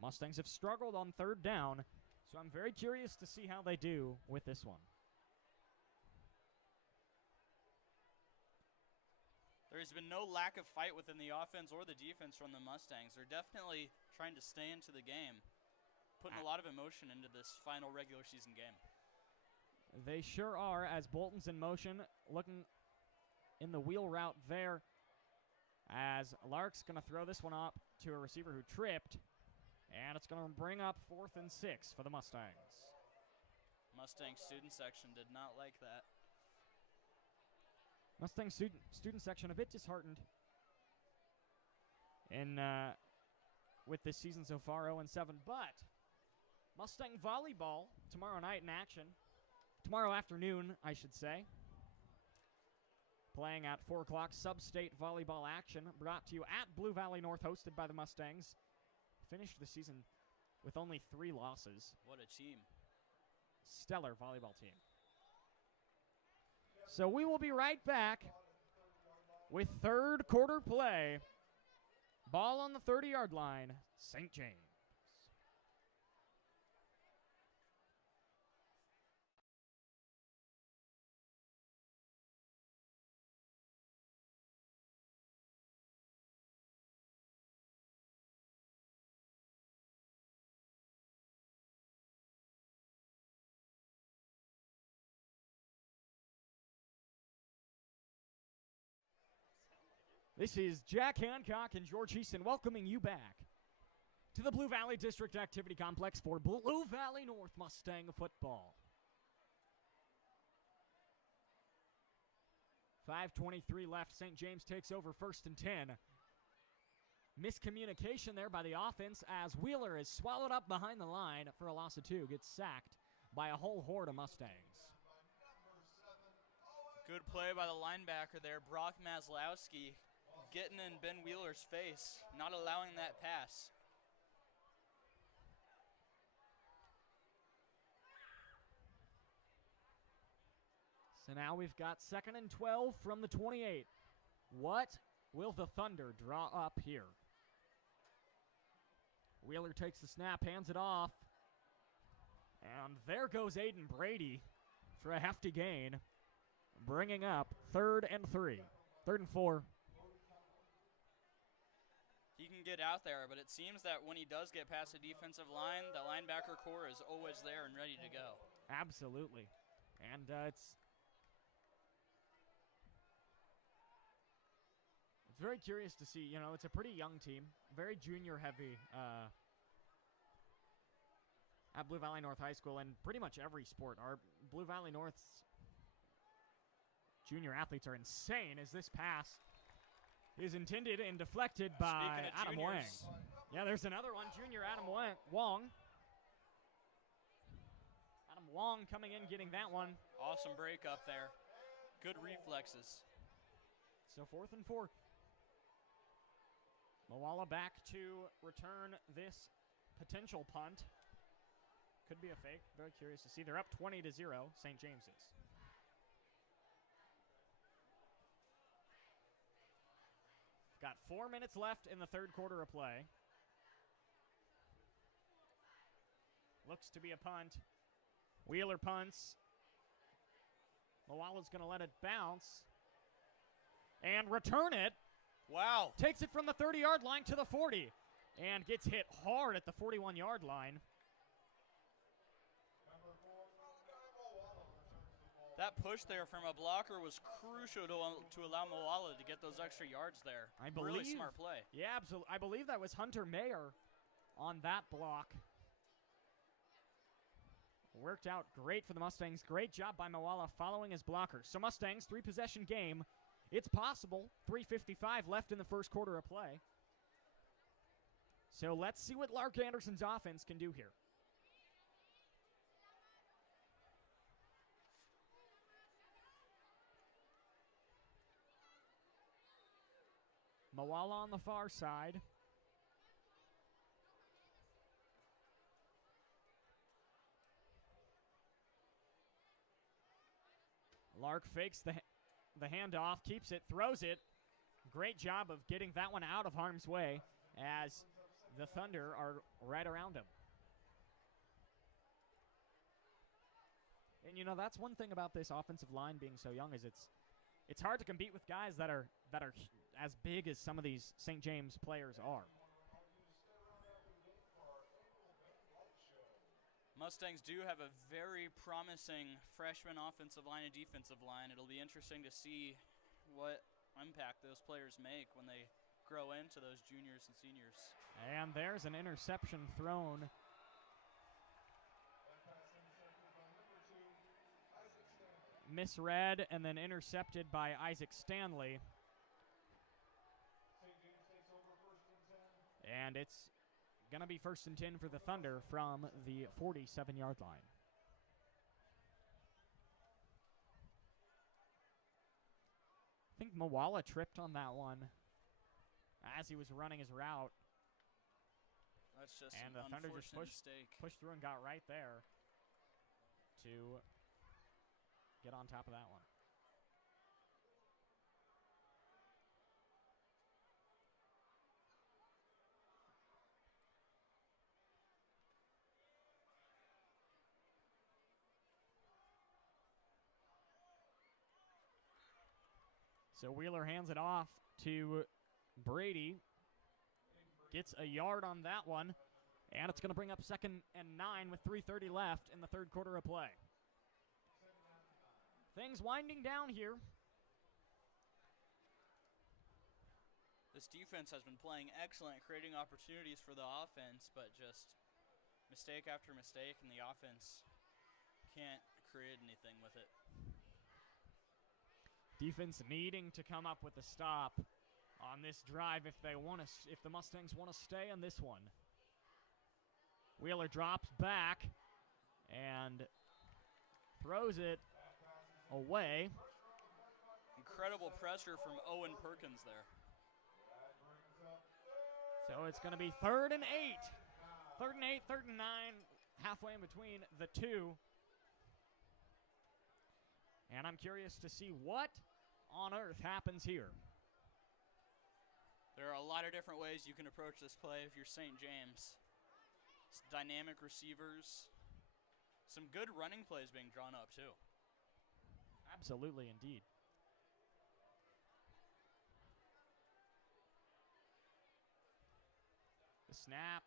Mustangs have struggled on 3rd down, so I'm very curious to see how they do with this one. There's been no lack of fight within the offense or the defense from the Mustangs. They're definitely trying to stay into the game, putting a lot of emotion into this final regular season game. They sure are, as Bolton's in motion, looking in the wheel route there, as Lark's going to throw this one up to a receiver who tripped, and it's going to bring up 4th and 6 for the Mustangs. Mustang student section did not like that. Mustang student section a bit disheartened in with this season so far, 0-7. But Mustang volleyball tomorrow night in action. Tomorrow afternoon, I should say. Playing at 4 o'clock, sub-state volleyball action brought to you at Blue Valley North, hosted by the Mustangs. Finished the season with only 3 losses. What a team. Stellar volleyball team. So we will be right back with 3rd quarter play. Ball on the 30-yard line, St. James. This is Jack Hancock and George Easton welcoming you back to the Blue Valley District Activity Complex for Blue Valley North Mustang football. 5:23 left. St. James takes over 1st and 10. Miscommunication there by the offense as Wheeler is swallowed up behind the line for a loss of 2. Gets sacked by a whole horde of Mustangs. Good play by the linebacker there, Brock Maslowski, getting in Ben Wheeler's face, not allowing that pass. So now we've got 2nd and 12 from the 28. What will the Thunder draw up here? Wheeler takes the snap, hands it off. And there goes Aiden Brady for a hefty gain, bringing up 3rd and 3. 3rd and 4. He can get out there, but it seems that when he does get past the defensive line, the linebacker core is always there and ready to go. Absolutely. And it's very curious to see. You know, it's a pretty young team, very junior heavy at Blue Valley North High School, and pretty much every sport. Our Blue Valley North's junior athletes are insane as this pass is intended and deflected by Adam Wang. Yeah, there's another one, junior Adam Wong. Adam Wong coming in, getting that one. Awesome break up there. Good reflexes. So 4th and 4. Moala back to return this potential punt. Could be a fake. Very curious to see. They're up 20-0, St. James is. Got 4 minutes left in the 3rd quarter of play. Looks to be a punt. Wheeler punts. Moala's going to let it bounce and return it. Wow. Takes it from the 30-yard line to the 40 and gets hit hard at the 41-yard line. That push there from a blocker was crucial to allow Moala to get those extra yards there. I believe, really smart play. Yeah, absolutely. I believe that was Hunter Mayer on that block. Worked out great for the Mustangs. Great job by Moala following his blocker. So Mustangs, 3-possession game. It's possible. 3:55 left in the 1st quarter of play. So let's see what Lark Anderson's offense can do here. Moala on the far side. Lark fakes the handoff, keeps it, throws it, great job of getting that one out of harm's way as the Thunder are right around him. And, you know, that's one thing about this offensive line being so young is it's hard to compete with guys that are as big as some of these St. James players are. Mustangs do have a very promising freshman offensive line and defensive line. It'll be interesting to see what impact those players make when they grow into those juniors and seniors. And there's an interception thrown. Misread and then intercepted by Isaac Stanley. And it's going to be 1st and 10 for the Thunder from the 47-yard line. I think Mawala tripped on that one as he was running his route. That's just and an the Thunder just mistake. pushed through and got right there to get on top of that one. So Wheeler hands it off to Brady. Gets a yard on that one. And it's going to bring up 2nd and 9 with 3:30 left in the third quarter of play. Things winding down here. This defense has been playing excellent, creating opportunities for the offense, but just mistake after mistake, and the offense can't create anything with it. Defense needing to come up with a stop on this drive if the Mustangs want to stay on this one. Wheeler drops back and throws it away. Incredible pressure from Owen Perkins there. So it's going to be 3rd and 8. 3rd and 8, 3rd and 9, halfway in between the two. And I'm curious to see what on earth happens here. There are a lot of different ways you can approach this play if you're St. James. It's dynamic receivers. Some good running plays being drawn up, too. Absolutely, indeed. The snap.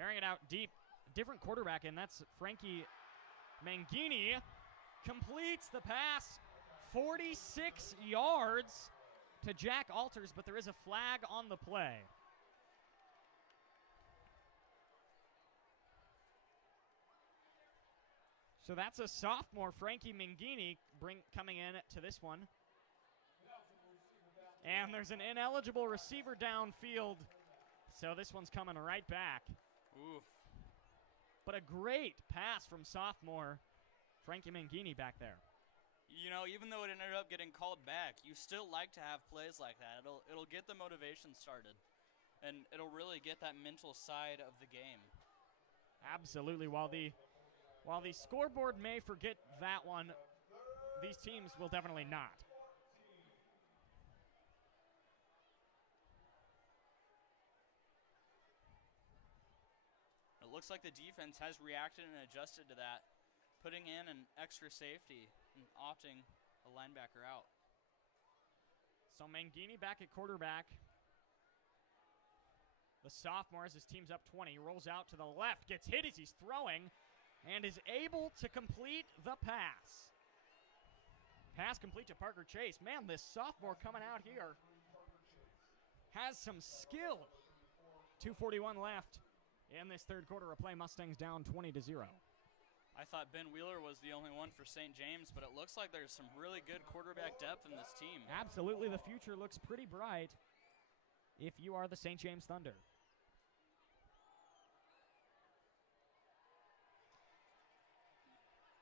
Airing it out deep. Different quarterback, and that's Frankie Mangini. Completes the pass. 46 yards to Jack Alters, but there is a flag on the play. So that's a sophomore, Frankie Mangini, coming in to this one. And there's an ineligible receiver downfield. So this one's coming right back. Oof. But a great pass from sophomore Frankie Mangini back there. You know, even though it ended up getting called back, you still like to have plays like that. It'll get the motivation started, and it'll really get that mental side of the game. Absolutely. While the scoreboard may forget that one, these teams will definitely not. It looks like the defense has reacted and adjusted to that, putting in an extra safety and opting a linebacker out. So Mangini back at quarterback. The sophomore, as his team's up 20, rolls out to the left, gets hit as he's throwing, and is able to complete the pass. Pass complete to Parker Chase. Man, this sophomore coming out here has some skill. 2:41 left in this third quarter of play. Mustangs down 20-0. I thought Ben Wheeler was the only one for St. James, but it looks like there's some really good quarterback depth in this team. Absolutely, the future looks pretty bright if you are the St. James Thunder.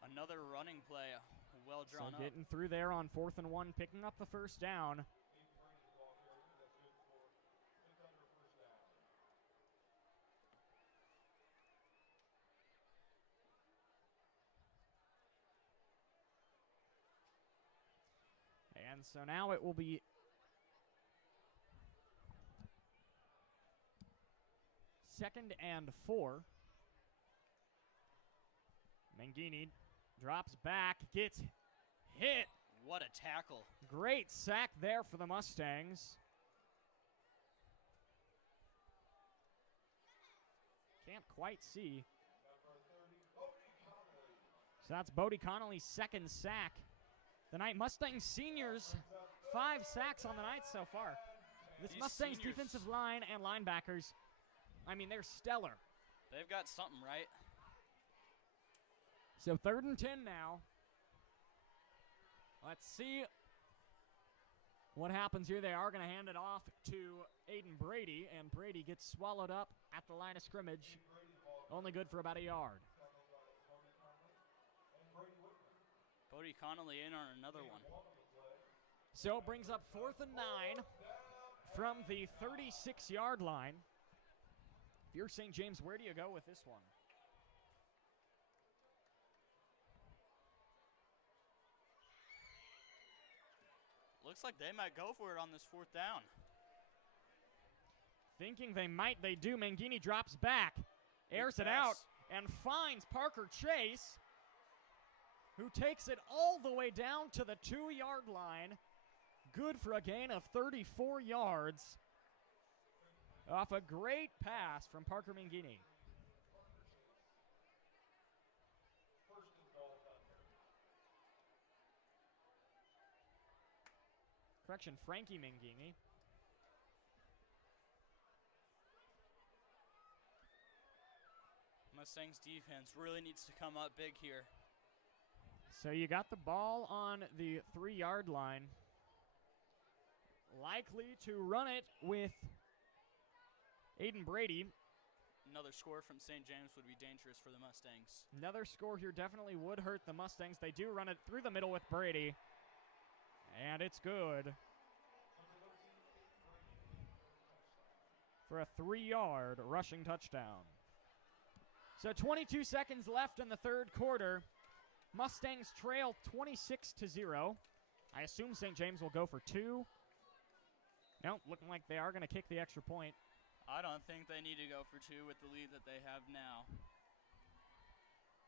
Another running play, well drawn up. Getting through there on 4th and 1, picking up the first down. And so now it will be 2nd and 4. Mangini drops back, gets hit. What a tackle. Great sack there for the Mustangs. Can't quite see. So that's Bodie Connolly's 2nd sack. The night Mustangs seniors, 5 sacks on the night so far. This These Mustangs seniors, defensive line and linebackers, I mean, they're stellar. they've got something right. So 3rd and 10 now. Let's see what happens here. They are going to hand it off to Aiden Brady, and Brady gets swallowed up at the line of scrimmage. Only good for about a yard. Bodie Connolly in on another one. So it brings up 4th and 9 from the 36-yard line. If you're St. James, where do you go with this one? Looks like they might go for it on this 4th down. Thinking they might, they do. Mangini drops back, airs it pass. out, and finds Parker Chase, who takes it all the way down to the 2-yard line. Good for a gain of 34 yards off a great pass from Parker Mangini. Correction, Frankie Mangini. Mustangs defense really needs to come up big here. So you got the ball on the 3-yard line. Likely to run it with Aiden Brady. Another score from St. James would be dangerous for the Mustangs. Another score here definitely would hurt the Mustangs. They do run it through the middle with Brady. And it's good for a 3-yard rushing touchdown. So 22 seconds left in the 3rd quarter. Mustangs trail 26-0. I assume St. James will go for 2. Nope, looking like they are going to kick the extra point. I don't think they need to go for 2 with the lead that they have now.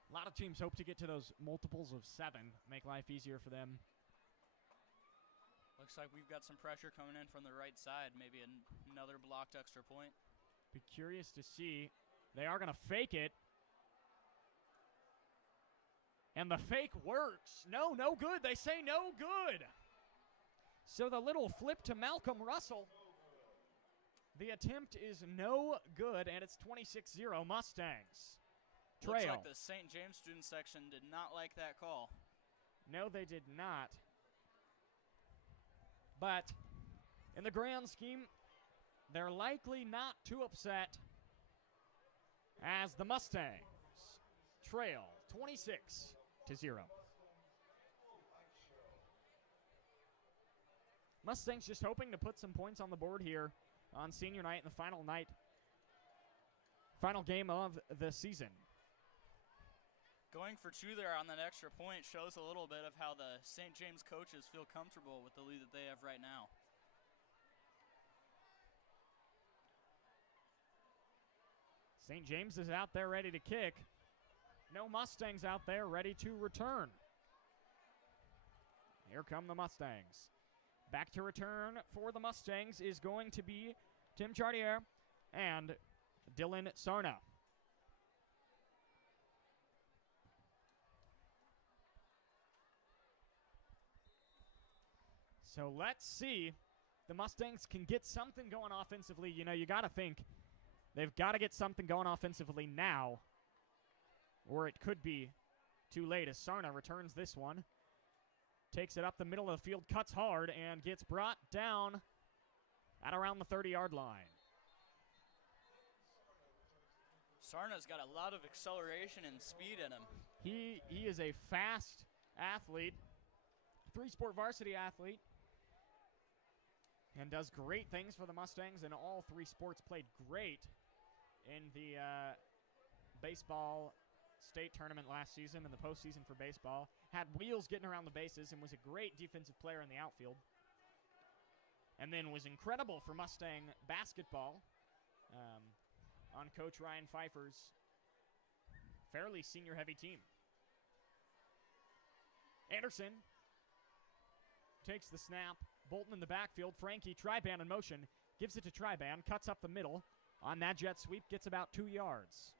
A lot of teams hope to get to those multiples of 7, make life easier for them. Looks like we've got some pressure coming in from the right side. Maybe another blocked extra point. Be curious to see. They are going to fake it. And the fake works. No good. They say no good. So the little flip to Malcolm Russell. The attempt is no good, and it's 26-0 Mustangs. Trail. Looks like the St. James student section did not like that call. No, they did not. But in the grand scheme, they're likely not too upset as the Mustangs trail 26-0. Mustangs just hoping to put some points on the board here on senior night and the final game of the season. Going for 2 there on that extra point shows a little bit of how the St. James coaches feel comfortable with the lead that they have right now. St. James is out there ready to kick. No Mustangs out there ready to return. Here come the Mustangs. Back to return for the Mustangs is going to be Tim Chartier and Dylan Sarna. So let's see. The Mustangs can get something going offensively. You know, you got to think they've got to get something going offensively now, or it could be too late as Sarna returns this one. Takes it up the middle of the field, cuts hard, and gets brought down at around the 30-yard line. Sarna's got a lot of acceleration and speed in him. He is a fast athlete, 3-sport varsity athlete, and does great things for the Mustangs in all 3 sports. Played great in the baseball state tournament last season in the postseason for baseball. Had wheels getting around the bases and was a great defensive player in the outfield. And then was incredible for Mustang basketball. on Coach Ryan Pfeiffer's fairly senior-heavy team. Anderson takes the snap. Bolton in the backfield. Frankie, Triban in motion. Gives it to Triban. Cuts up the middle. On that jet sweep, gets about 2 yards.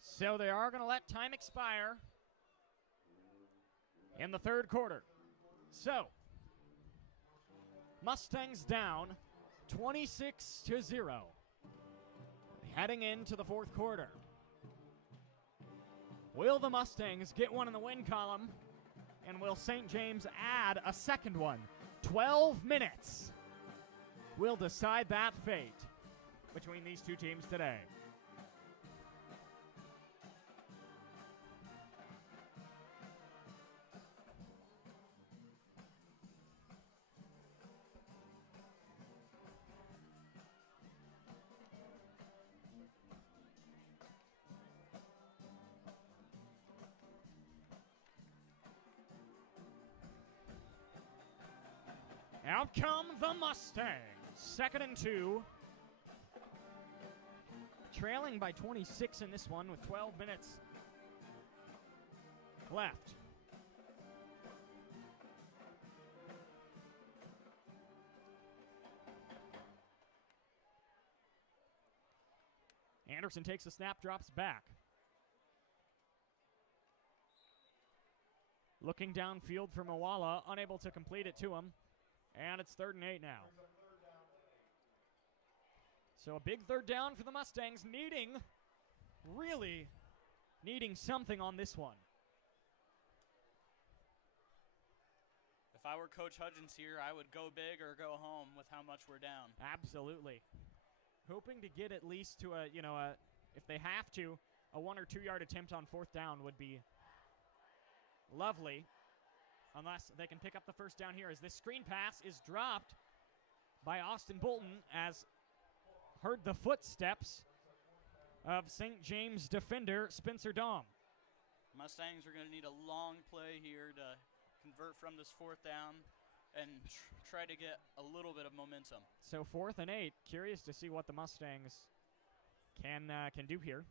So they are going to let time expire in the third quarter. So, Mustangs down 26-0. Heading into the fourth quarter. Will the Mustangs get one in the win column? And will St. James add a second one? 12 minutes will decide that fate between these two teams today. Out come the Mustangs. 2nd and 2. Trailing by 26 in this one with 12 minutes left. Anderson takes the snap, drops back. Looking downfield for Mawala, unable to complete it to him. And it's 3rd and 8 now. So a big third down for the Mustangs, really needing something on this one. If I were Coach Hudgens here, I would go big or go home with how much we're down. Absolutely. Hoping to get at least to if they have to, a 1 or 2 yard attempt on 4th down would be lovely. Unless they can pick up the first down here, as this screen pass is dropped by Austin Bolton, as heard the footsteps of St. James defender Spencer Dom. Mustangs are going to need a long play here to convert from this 4th down and try to get a little bit of momentum. So 4th and 8, curious to see what the Mustangs can do here.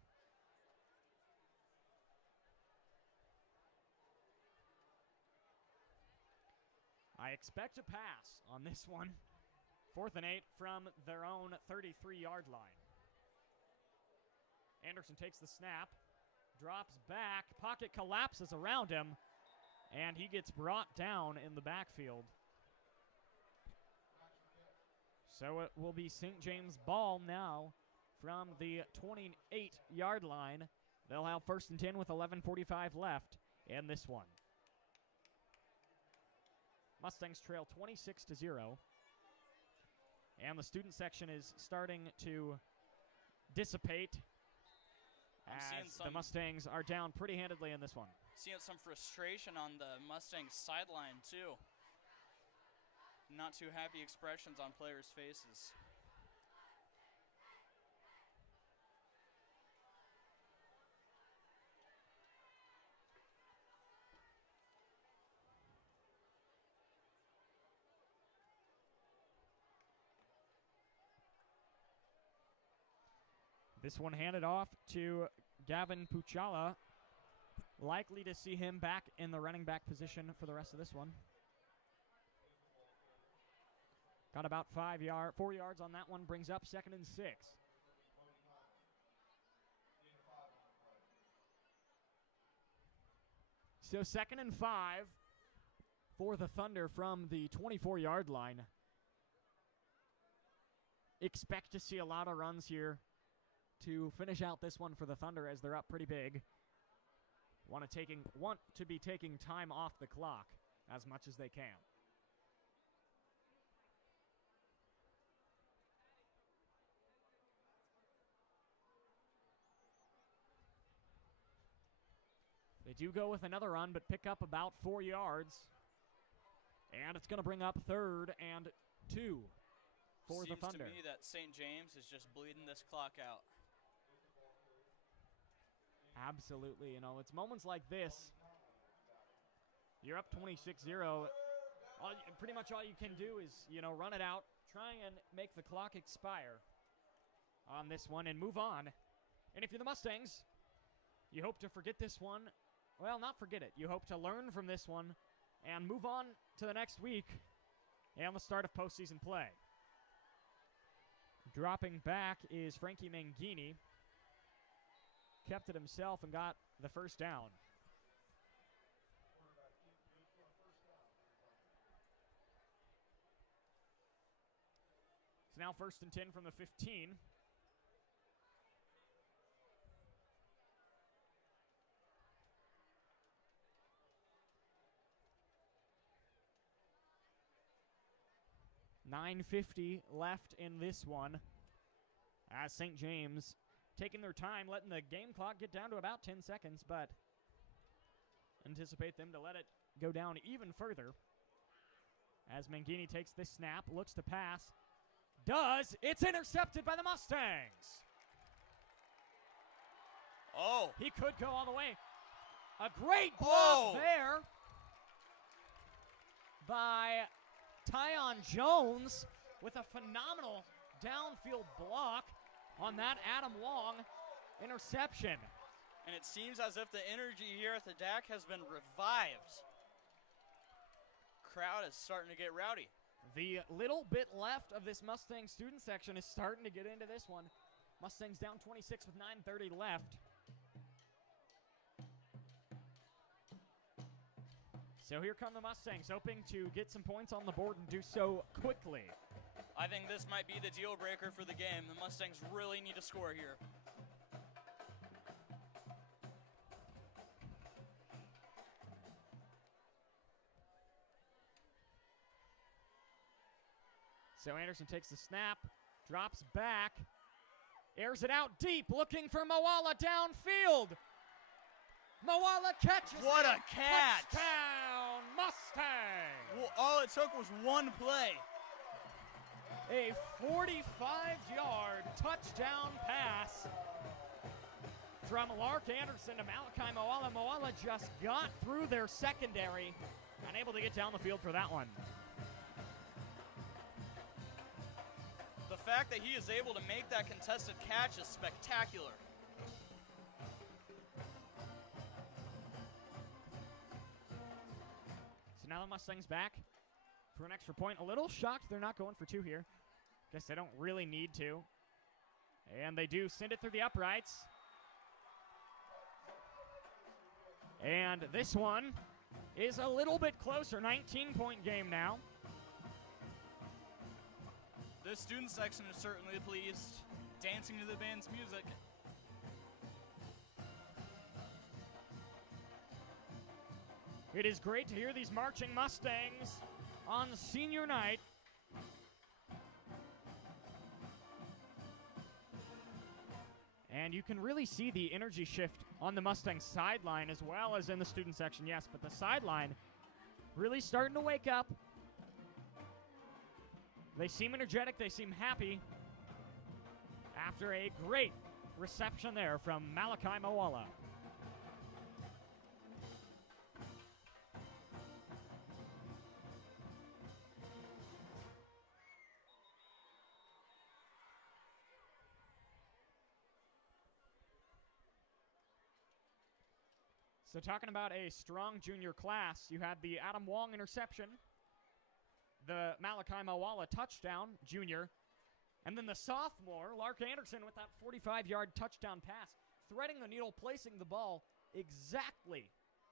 I expect a pass on this one. 4th and 8 from their own 33-yard line. Anderson takes the snap, drops back, pocket collapses around him, and he gets brought down in the backfield. So it will be St. James ball now from the 28-yard line. They'll have 1st and 10 with 11:45 left in this one. Mustangs trail 26-0. And the student section is starting to dissipate as the Mustangs are down pretty handedly in this one. Seeing some frustration on the Mustangs sideline, too. Not too happy expressions on players' faces. This one handed off to Gavin Puchala. Likely to see him back in the running back position for the rest of this one. Got about 4 yards on that one. Brings up 2nd and 6. So 2nd and 5 for the Thunder from the 24-yard line. Expect to see a lot of runs here to finish out this one for the Thunder, as they're up pretty big. Want to be taking time off the clock as much as they can. They do go with another run, but pick up about 4 yards. And it's going to bring up 3rd and 2 for the Thunder. Seems to me that St. James is just bleeding this clock out. Absolutely. It's moments like this. You're up 26-0. pretty much all you can do is, run it out, try and make the clock expire on this one and move on. And if you're the Mustangs, you hope to forget this one. Well, not forget it. You hope to learn from this one and move on to the next week and the start of postseason play. Dropping back is Frankie Mangini. Kept it himself and got the first down. It's now 1st and 10 from the 15. .950 left in this one as St. James taking their time, letting the game clock get down to about 10 seconds, but anticipate them to let it go down even further as Mangini takes this snap, looks to pass, does. It's intercepted by the Mustangs. Oh. He could go all the way. A great block there by Tyon Jones with a phenomenal downfield block on that Adam Long interception. And it seems as if the energy here at the DAC has been revived. Crowd is starting to get rowdy. The little bit left of this Mustang student section is starting to get into this one. Mustangs down 26 with 9:30 left. So here come the Mustangs, hoping to get some points on the board and do so quickly. I think this might be the deal breaker for the game. The Mustangs really need to score here. So Anderson takes the snap, drops back, airs it out deep, looking for Moala downfield. Moala catches What it. A catch! Touchdown, Mustang! Well, all it took was one play. A 45-yard touchdown pass from Lark Anderson to Malachi Moala. Moala just got through their secondary, unable to get down the field for that one. The fact that he is able to make that contested catch is spectacular. So now the Mustangs back for an extra point. A little shocked they're not going for two here. Guess they don't really need to. And they do send it through the uprights. And this one is a little bit closer. 19-point game now. This student section is certainly pleased, dancing to the band's music. It is great to hear these marching Mustangs on senior night. And you can really see the energy shift on the Mustang sideline as well as in the student section, yes, but the sideline really starting to wake up. They seem energetic, they seem happy after a great reception there from Malachi Moala. So talking about a strong junior class, you had the Adam Wong interception, the Malachi Moala touchdown, junior, and then the sophomore, Lark Anderson, with that 45-yard touchdown pass, threading the needle, placing the ball exactly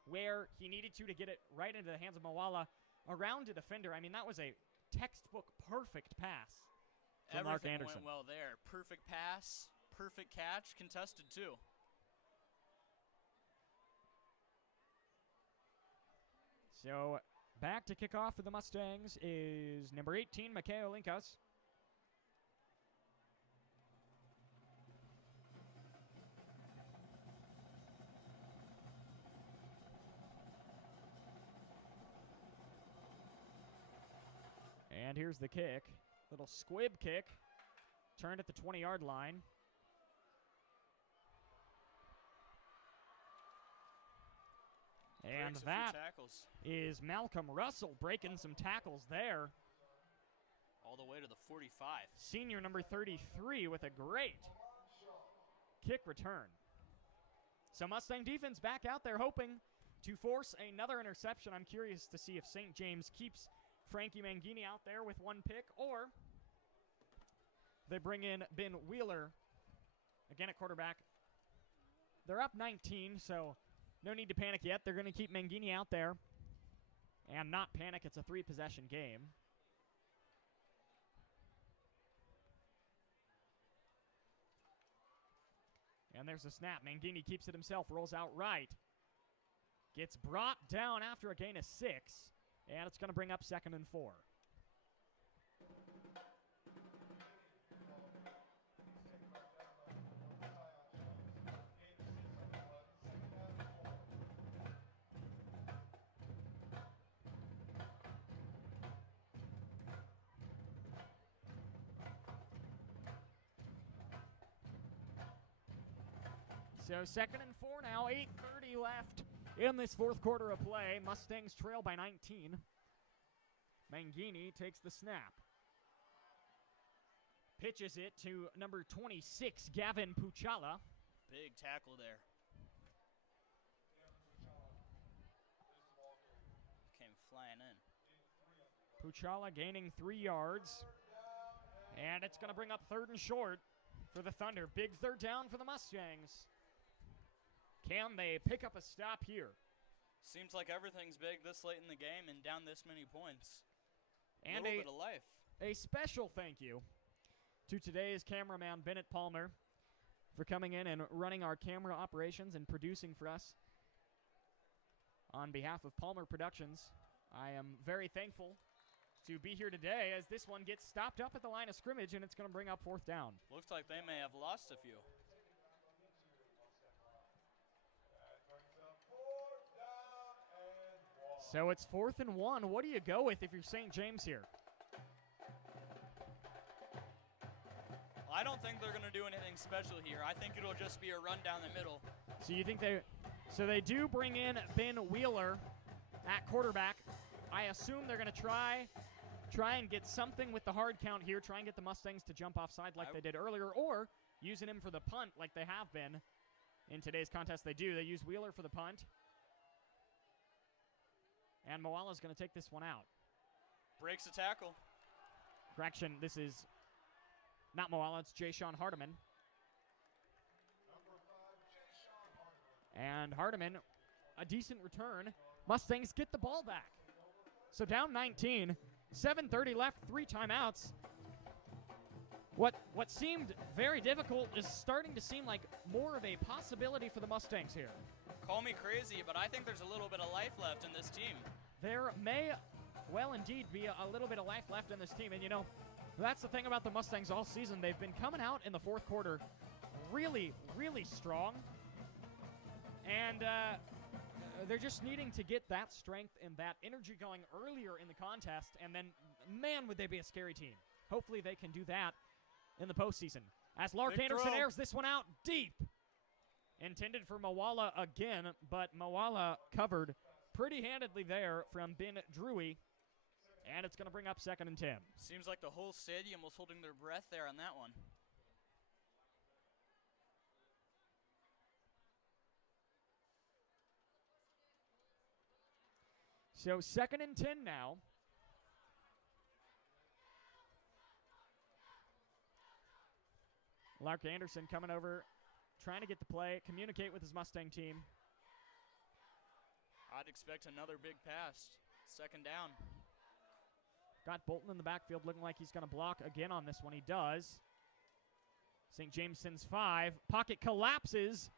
where he needed to get it right into the hands of Moala around a defender. I mean, that was a textbook perfect pass from Lark Anderson. Everything went well there. Perfect pass, perfect catch, contested too. So back to kick off for the Mustangs is number 18, Mikhail Linkas. And here's the kick. Little squib kick. Turned at the 20-yard line. And Breaks a that few tackles. is Malcolm Russell breaking some tackles there. All the way to the 45. Senior number 33 with a great kick return. So Mustang defense back out there hoping to force another interception. I'm curious to see if St. James keeps Frankie Mangini out there with one pick, or they bring in Ben Wheeler again at quarterback. They're up 19, so no need to panic yet. They're going to keep Mangini out there and not panic. It's a 3-possession game. And there's a snap. Mangini keeps it himself, rolls out right. Gets brought down after a gain of 6, and it's going to bring up 2nd and 4. So 2nd and 4 now, 8:30 left in this 4th quarter of play. Mustangs trail by 19. Mangini takes the snap. Pitches it to number 26, Gavin Puchala. Big tackle there. Came flying in. Puchala gaining 3 yards. And it's going to bring up 3rd and short for the Thunder. Big 3rd down for the Mustangs. Can they pick up a stop here? Seems like everything's big this late in the game and down this many points. And a little bit of life. A special thank you to today's cameraman, Bennett Palmer, for coming in and running our camera operations and producing for us. On behalf of Palmer Productions, I am very thankful to be here today as this one gets stopped up at the line of scrimmage, and it's going to bring up 4th down. Looks like they may have lost a few. So it's 4th and 1. What do you go with if you're St. James here? I don't think they're going to do anything special here. I think it'll just be a run down the middle. So you think they do bring in Ben Wheeler at quarterback. I assume they're going to try and get something with the hard count here, try and get the Mustangs to jump offside like they did earlier, or using him for the punt like they have been in today's contest. They use Wheeler for the punt. And Moala's going to take this one out. Breaks a tackle. Correction, this is not Moala, it's Jay-Sean Hardiman. And Hardiman, a decent return. Mustangs get the ball back. So down 19, 7:30 left, 3 timeouts. What seemed very difficult is starting to seem like more of a possibility for the Mustangs here. Call me crazy, but I think there's a little bit of life left in this team. There may well indeed be a little bit of life left in this team. And, you know, that's the thing about the Mustangs all season. They've been coming out in the 4th quarter really, really strong. And they're just needing to get that strength and that energy going earlier in the contest. And then, man, would they be a scary team. Hopefully they can do that in the postseason. As Lark Anderson airs this one out deep. Intended for Moala again, but Moala covered pretty handedly there from Ben Drewy, and it's going to bring up 2nd and 10. Seems like the whole stadium was holding their breath there on that one. So 2nd and 10 now. Lark Anderson coming over, trying to get the play, communicate with his Mustang team. I'd expect another big pass. 2nd down. Got Bolton in the backfield looking like he's going to block again on this one. He does. St. James sends 5. Pocket collapses.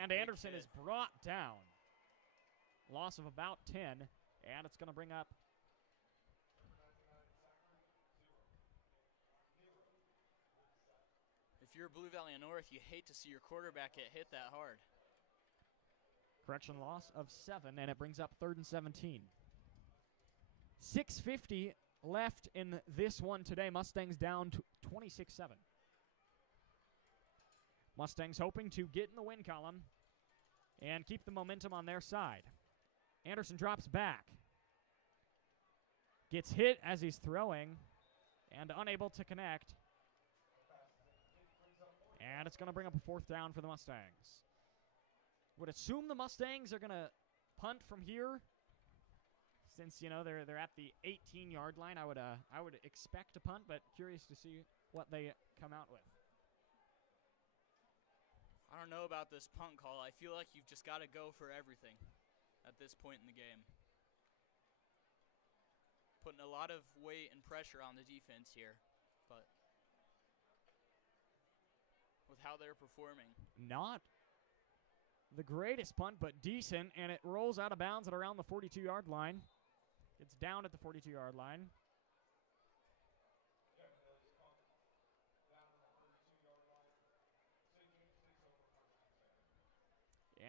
And Anderson is brought down. Loss of about 10. And it's going to bring up if you're Blue Valley North, you hate to see your quarterback get hit that hard. Correction, loss of 7, and it brings up 3rd and 17. 6:50 left in this one today. Mustangs down to 26-7. Mustangs hoping to get in the win column and keep the momentum on their side. Anderson drops back. Gets hit as he's throwing and unable to connect. And it's going to bring up a 4th down for the Mustangs. Would assume the Mustangs are going to punt from here. Since, you know, they're at the 18-yard line, I would expect a punt, but curious to see what they come out with. I don't know about this punt call. I feel like you've just got to go for everything at this point in the game. Putting a lot of weight and pressure on the defense here, but with how they're performing. Not the greatest punt, but decent, and it rolls out of bounds at around the 42-yard line. It's down at the 42-yard line.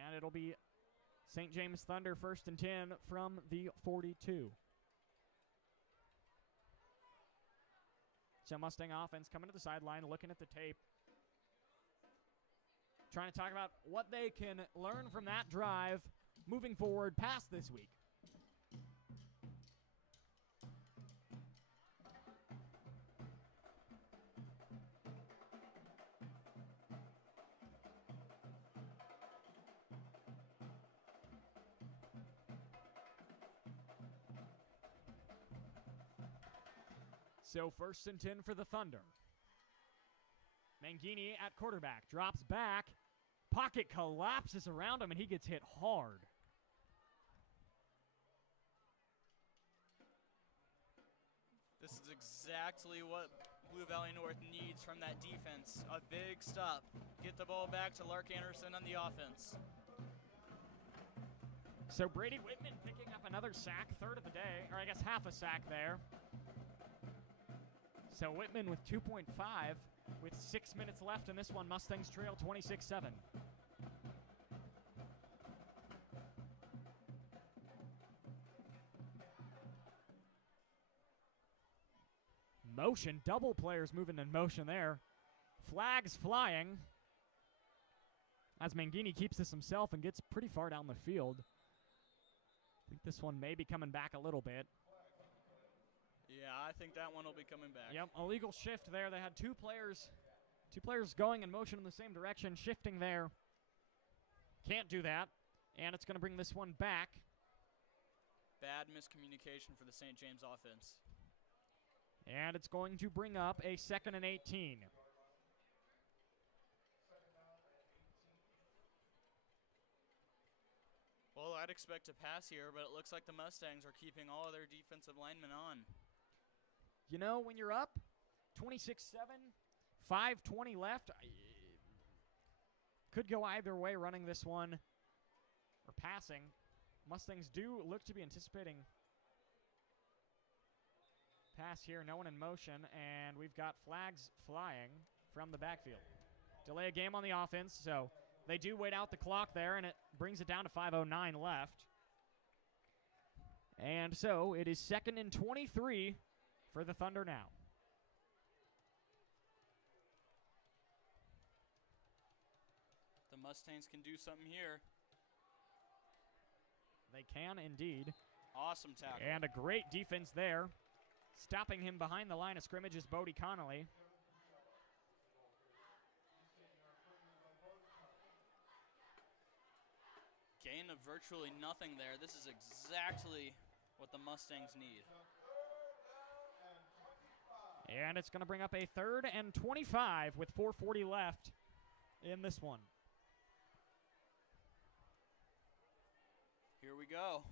And it'll be St. James Thunder 1st and 10 from the 42. So Mustang offense coming to the sideline, looking at the tape. Trying to talk about what they can learn from that drive moving forward past this week. So 1st and 10 for the Thunder. Mangini at quarterback, drops back. Pocket collapses around him, and he gets hit hard. This is exactly what Blue Valley North needs from that defense. A big stop. Get the ball back to Lark Anderson on the offense. So Brady Whitman picking up another sack, 3rd of the day, or I guess half a sack there. So Whitman with 2.5 with 6 minutes left in this one. Mustangs trail 26-7. Motion, double players moving in motion there. Flags flying as Mangini keeps this himself and gets pretty far down the field. I think this one may be coming back a little bit. Yeah, I think that one will be coming back. Yep, illegal shift there. They had two players going in motion in the same direction, shifting there. Can't do that, and it's going to bring this one back. Bad miscommunication for the St. James offense. And it's going to bring up a 2nd and 18. Well, I'd expect a pass here, but it looks like the Mustangs are keeping all of their defensive linemen on. You know, when you're up 26-7, 5:20 left, could go either way running this one or passing. Mustangs do look to be anticipating pass here. No one in motion, and we've got flags flying from the backfield. Delay a game on the offense, so they do wait out the clock there, and it brings it down to 5:09 left. And so it is 2nd and 23 for the Thunder now. The Mustangs can do something here. They can indeed. Awesome tackle. And a great defense there. Stopping him behind the line of scrimmage is Bodie Connolly. Gain of virtually nothing there. This is exactly what the Mustangs need. And it's going to bring up a 3rd and 25 with 4:40 left in this one. Here we go.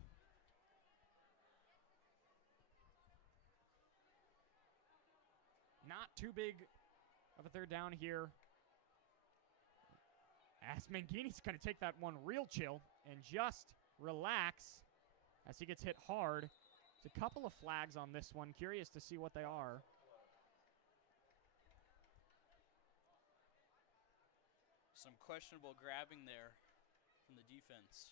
Not too big of a 3rd down here. As Mangini's going to take that one real chill and just relax as he gets hit hard. There's a couple of flags on this one. Curious to see what they are. Some questionable grabbing there from the defense.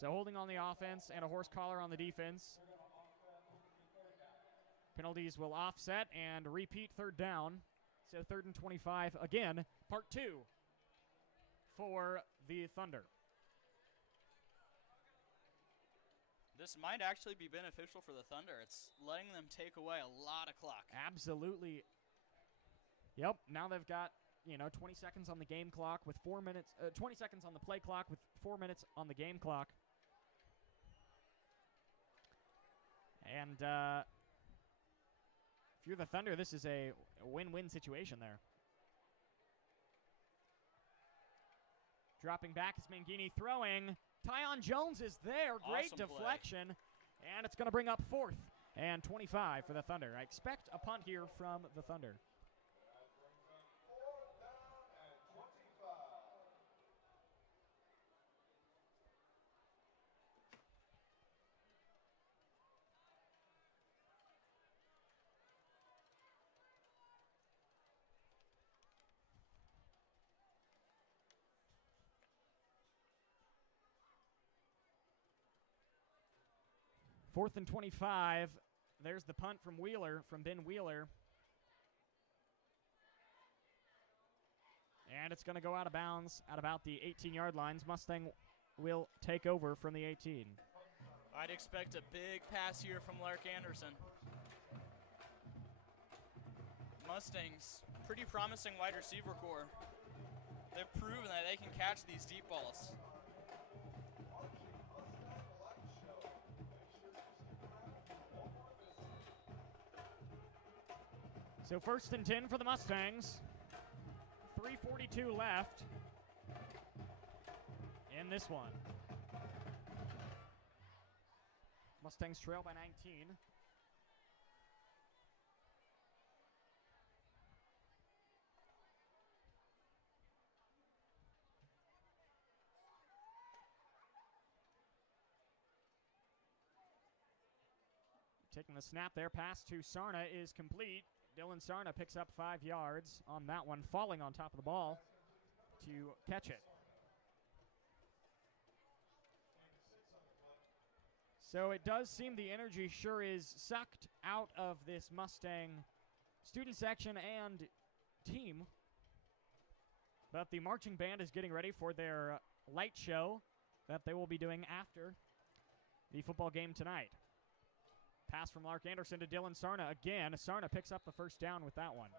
So holding on the offense and a horse collar on the defense. Penalties will offset and repeat 3rd down. So 3rd and 25 again. Part 2 for the Thunder. This might actually be beneficial for the Thunder. It's letting them take away a lot of clock. Absolutely. Yep, now they've got, 20 seconds on the game clock with 4 minutes, 20 seconds on the play clock with 4 minutes on the game clock. And if you're the Thunder, this is a win-win situation there. Dropping back is Mangini throwing. Tyon Jones is there. Great Awesome deflection. And it's going to bring up 4th and 25 for the Thunder. I expect a punt here from the Thunder. Fourth and 25. There's the punt from Ben Wheeler. And it's going to go out of bounds at about the 18-yard lines. Mustang will take over from the 18. I'd expect a big pass here from Lark Anderson. Mustangs, pretty promising wide receiver core. They've proven that they can catch these deep balls. So 1st and 10 for the Mustangs. 3:42 left in this one. Mustangs trail by 19. Taking the snap there, pass to Sarna is complete. Dylan Sarna picks up 5 yards on that one, falling on top of the ball to catch it. So it does seem the energy sure is sucked out of this Mustang student section and team. But the marching band is getting ready for their light show that they will be doing after the football game tonight. Pass from Lark Anderson to Dylan Sarna again. Sarna picks up the first down with that one.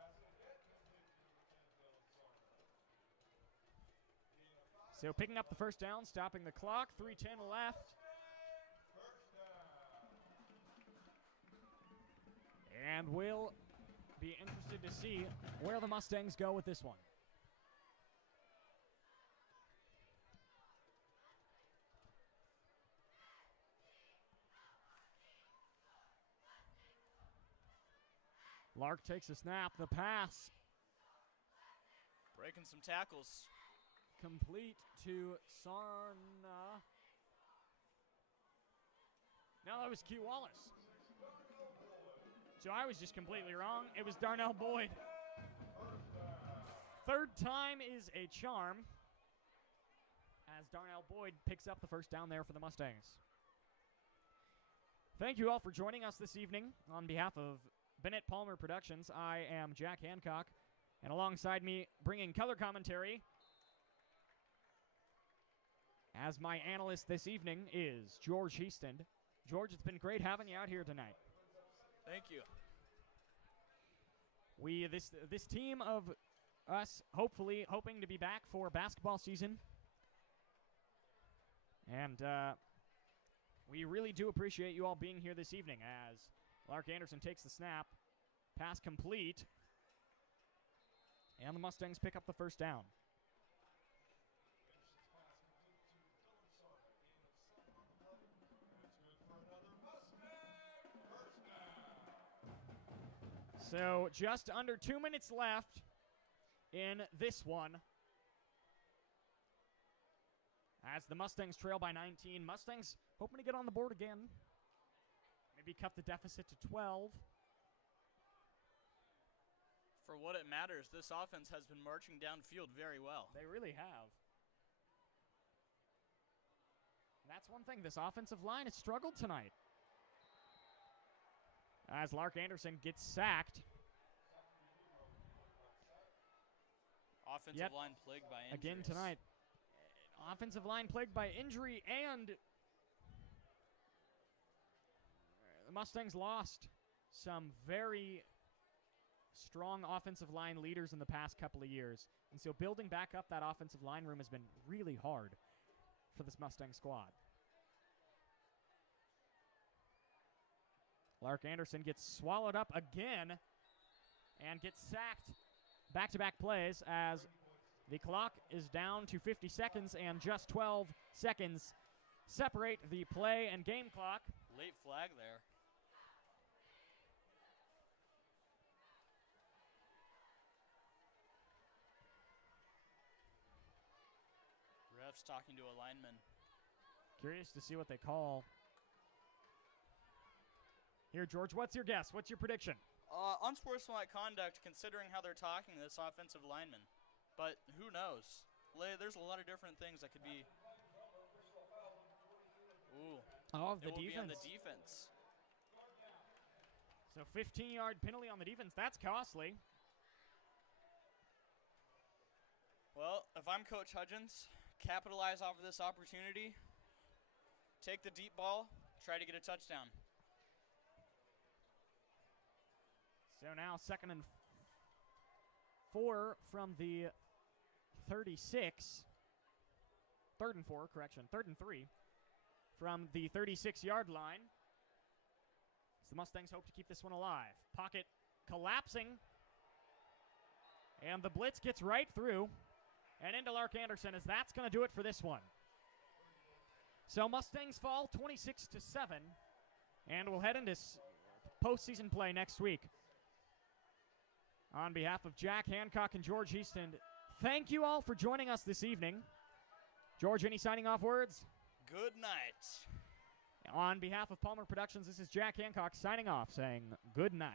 So picking up the first down, stopping the clock, 3:10 left. And we'll be interested to see where the Mustangs go with this one. Lark takes a snap. The pass. Breaking some tackles. Complete to Sarna. No, that was Q Wallace. So I was just completely wrong. It was Darnell Boyd. 3rd time is a charm as Darnell Boyd picks up the first down there for the Mustangs. Thank you all for joining us this evening. On behalf of Bennett Palmer Productions, I am Jack Hancock, and alongside me, bringing color commentary as my analyst this evening is George Heaston. George, it's been great having you out here tonight. Thank you. This team of us hopefully hoping to be back for basketball season, and we really do appreciate you all being here this evening as Lark Anderson takes the snap, pass complete, and the Mustangs pick up the first down. So just under 2 minutes left in this one as the Mustangs trail by 19. Mustangs hoping to get on the board again. Maybe cut the deficit to 12. For what it matters, this offense has been marching downfield very well. They really have. And that's one thing. This offensive line has struggled tonight. As Lark Anderson gets sacked. Offensive line plagued by injuries. Again tonight. Offensive line plagued by injury, and the Mustangs lost some very strong offensive line leaders in the past couple of years. And so building back up that offensive line room has been really hard for this Mustang squad. Lark Anderson gets swallowed up again and gets sacked back-to-back plays as the clock is down to 50 seconds and just 12 seconds separate the play and game clock. Late flag there. Refs talking to a lineman. Curious to see what they call. Here, George, what's your guess? What's your prediction? Unsportsmanlike conduct considering how they're talking to this offensive lineman. But who knows? There's a lot of different things that could be. Ooh. Oh, It the will be on defense. the defense. So 15-yard penalty on the defense. That's costly. Well, if I'm Coach Hudgens, capitalize off of this opportunity. Take the deep ball. Try to get a touchdown. So now 2nd and 4 from the 36. 3rd and 4, correction. 3rd and 3 from the 36-yard line. So the Mustangs hope to keep this one alive. Pocket collapsing. And the blitz gets right through and into Lark Anderson, as that's going to do it for this one. So Mustangs fall 26-7, and we'll head into postseason play next week. On behalf of Jack Hancock and George Easton, thank you all for joining us this evening. George, any signing off words? Good night. On behalf of Palmer Productions, this is Jack Hancock signing off, saying good night.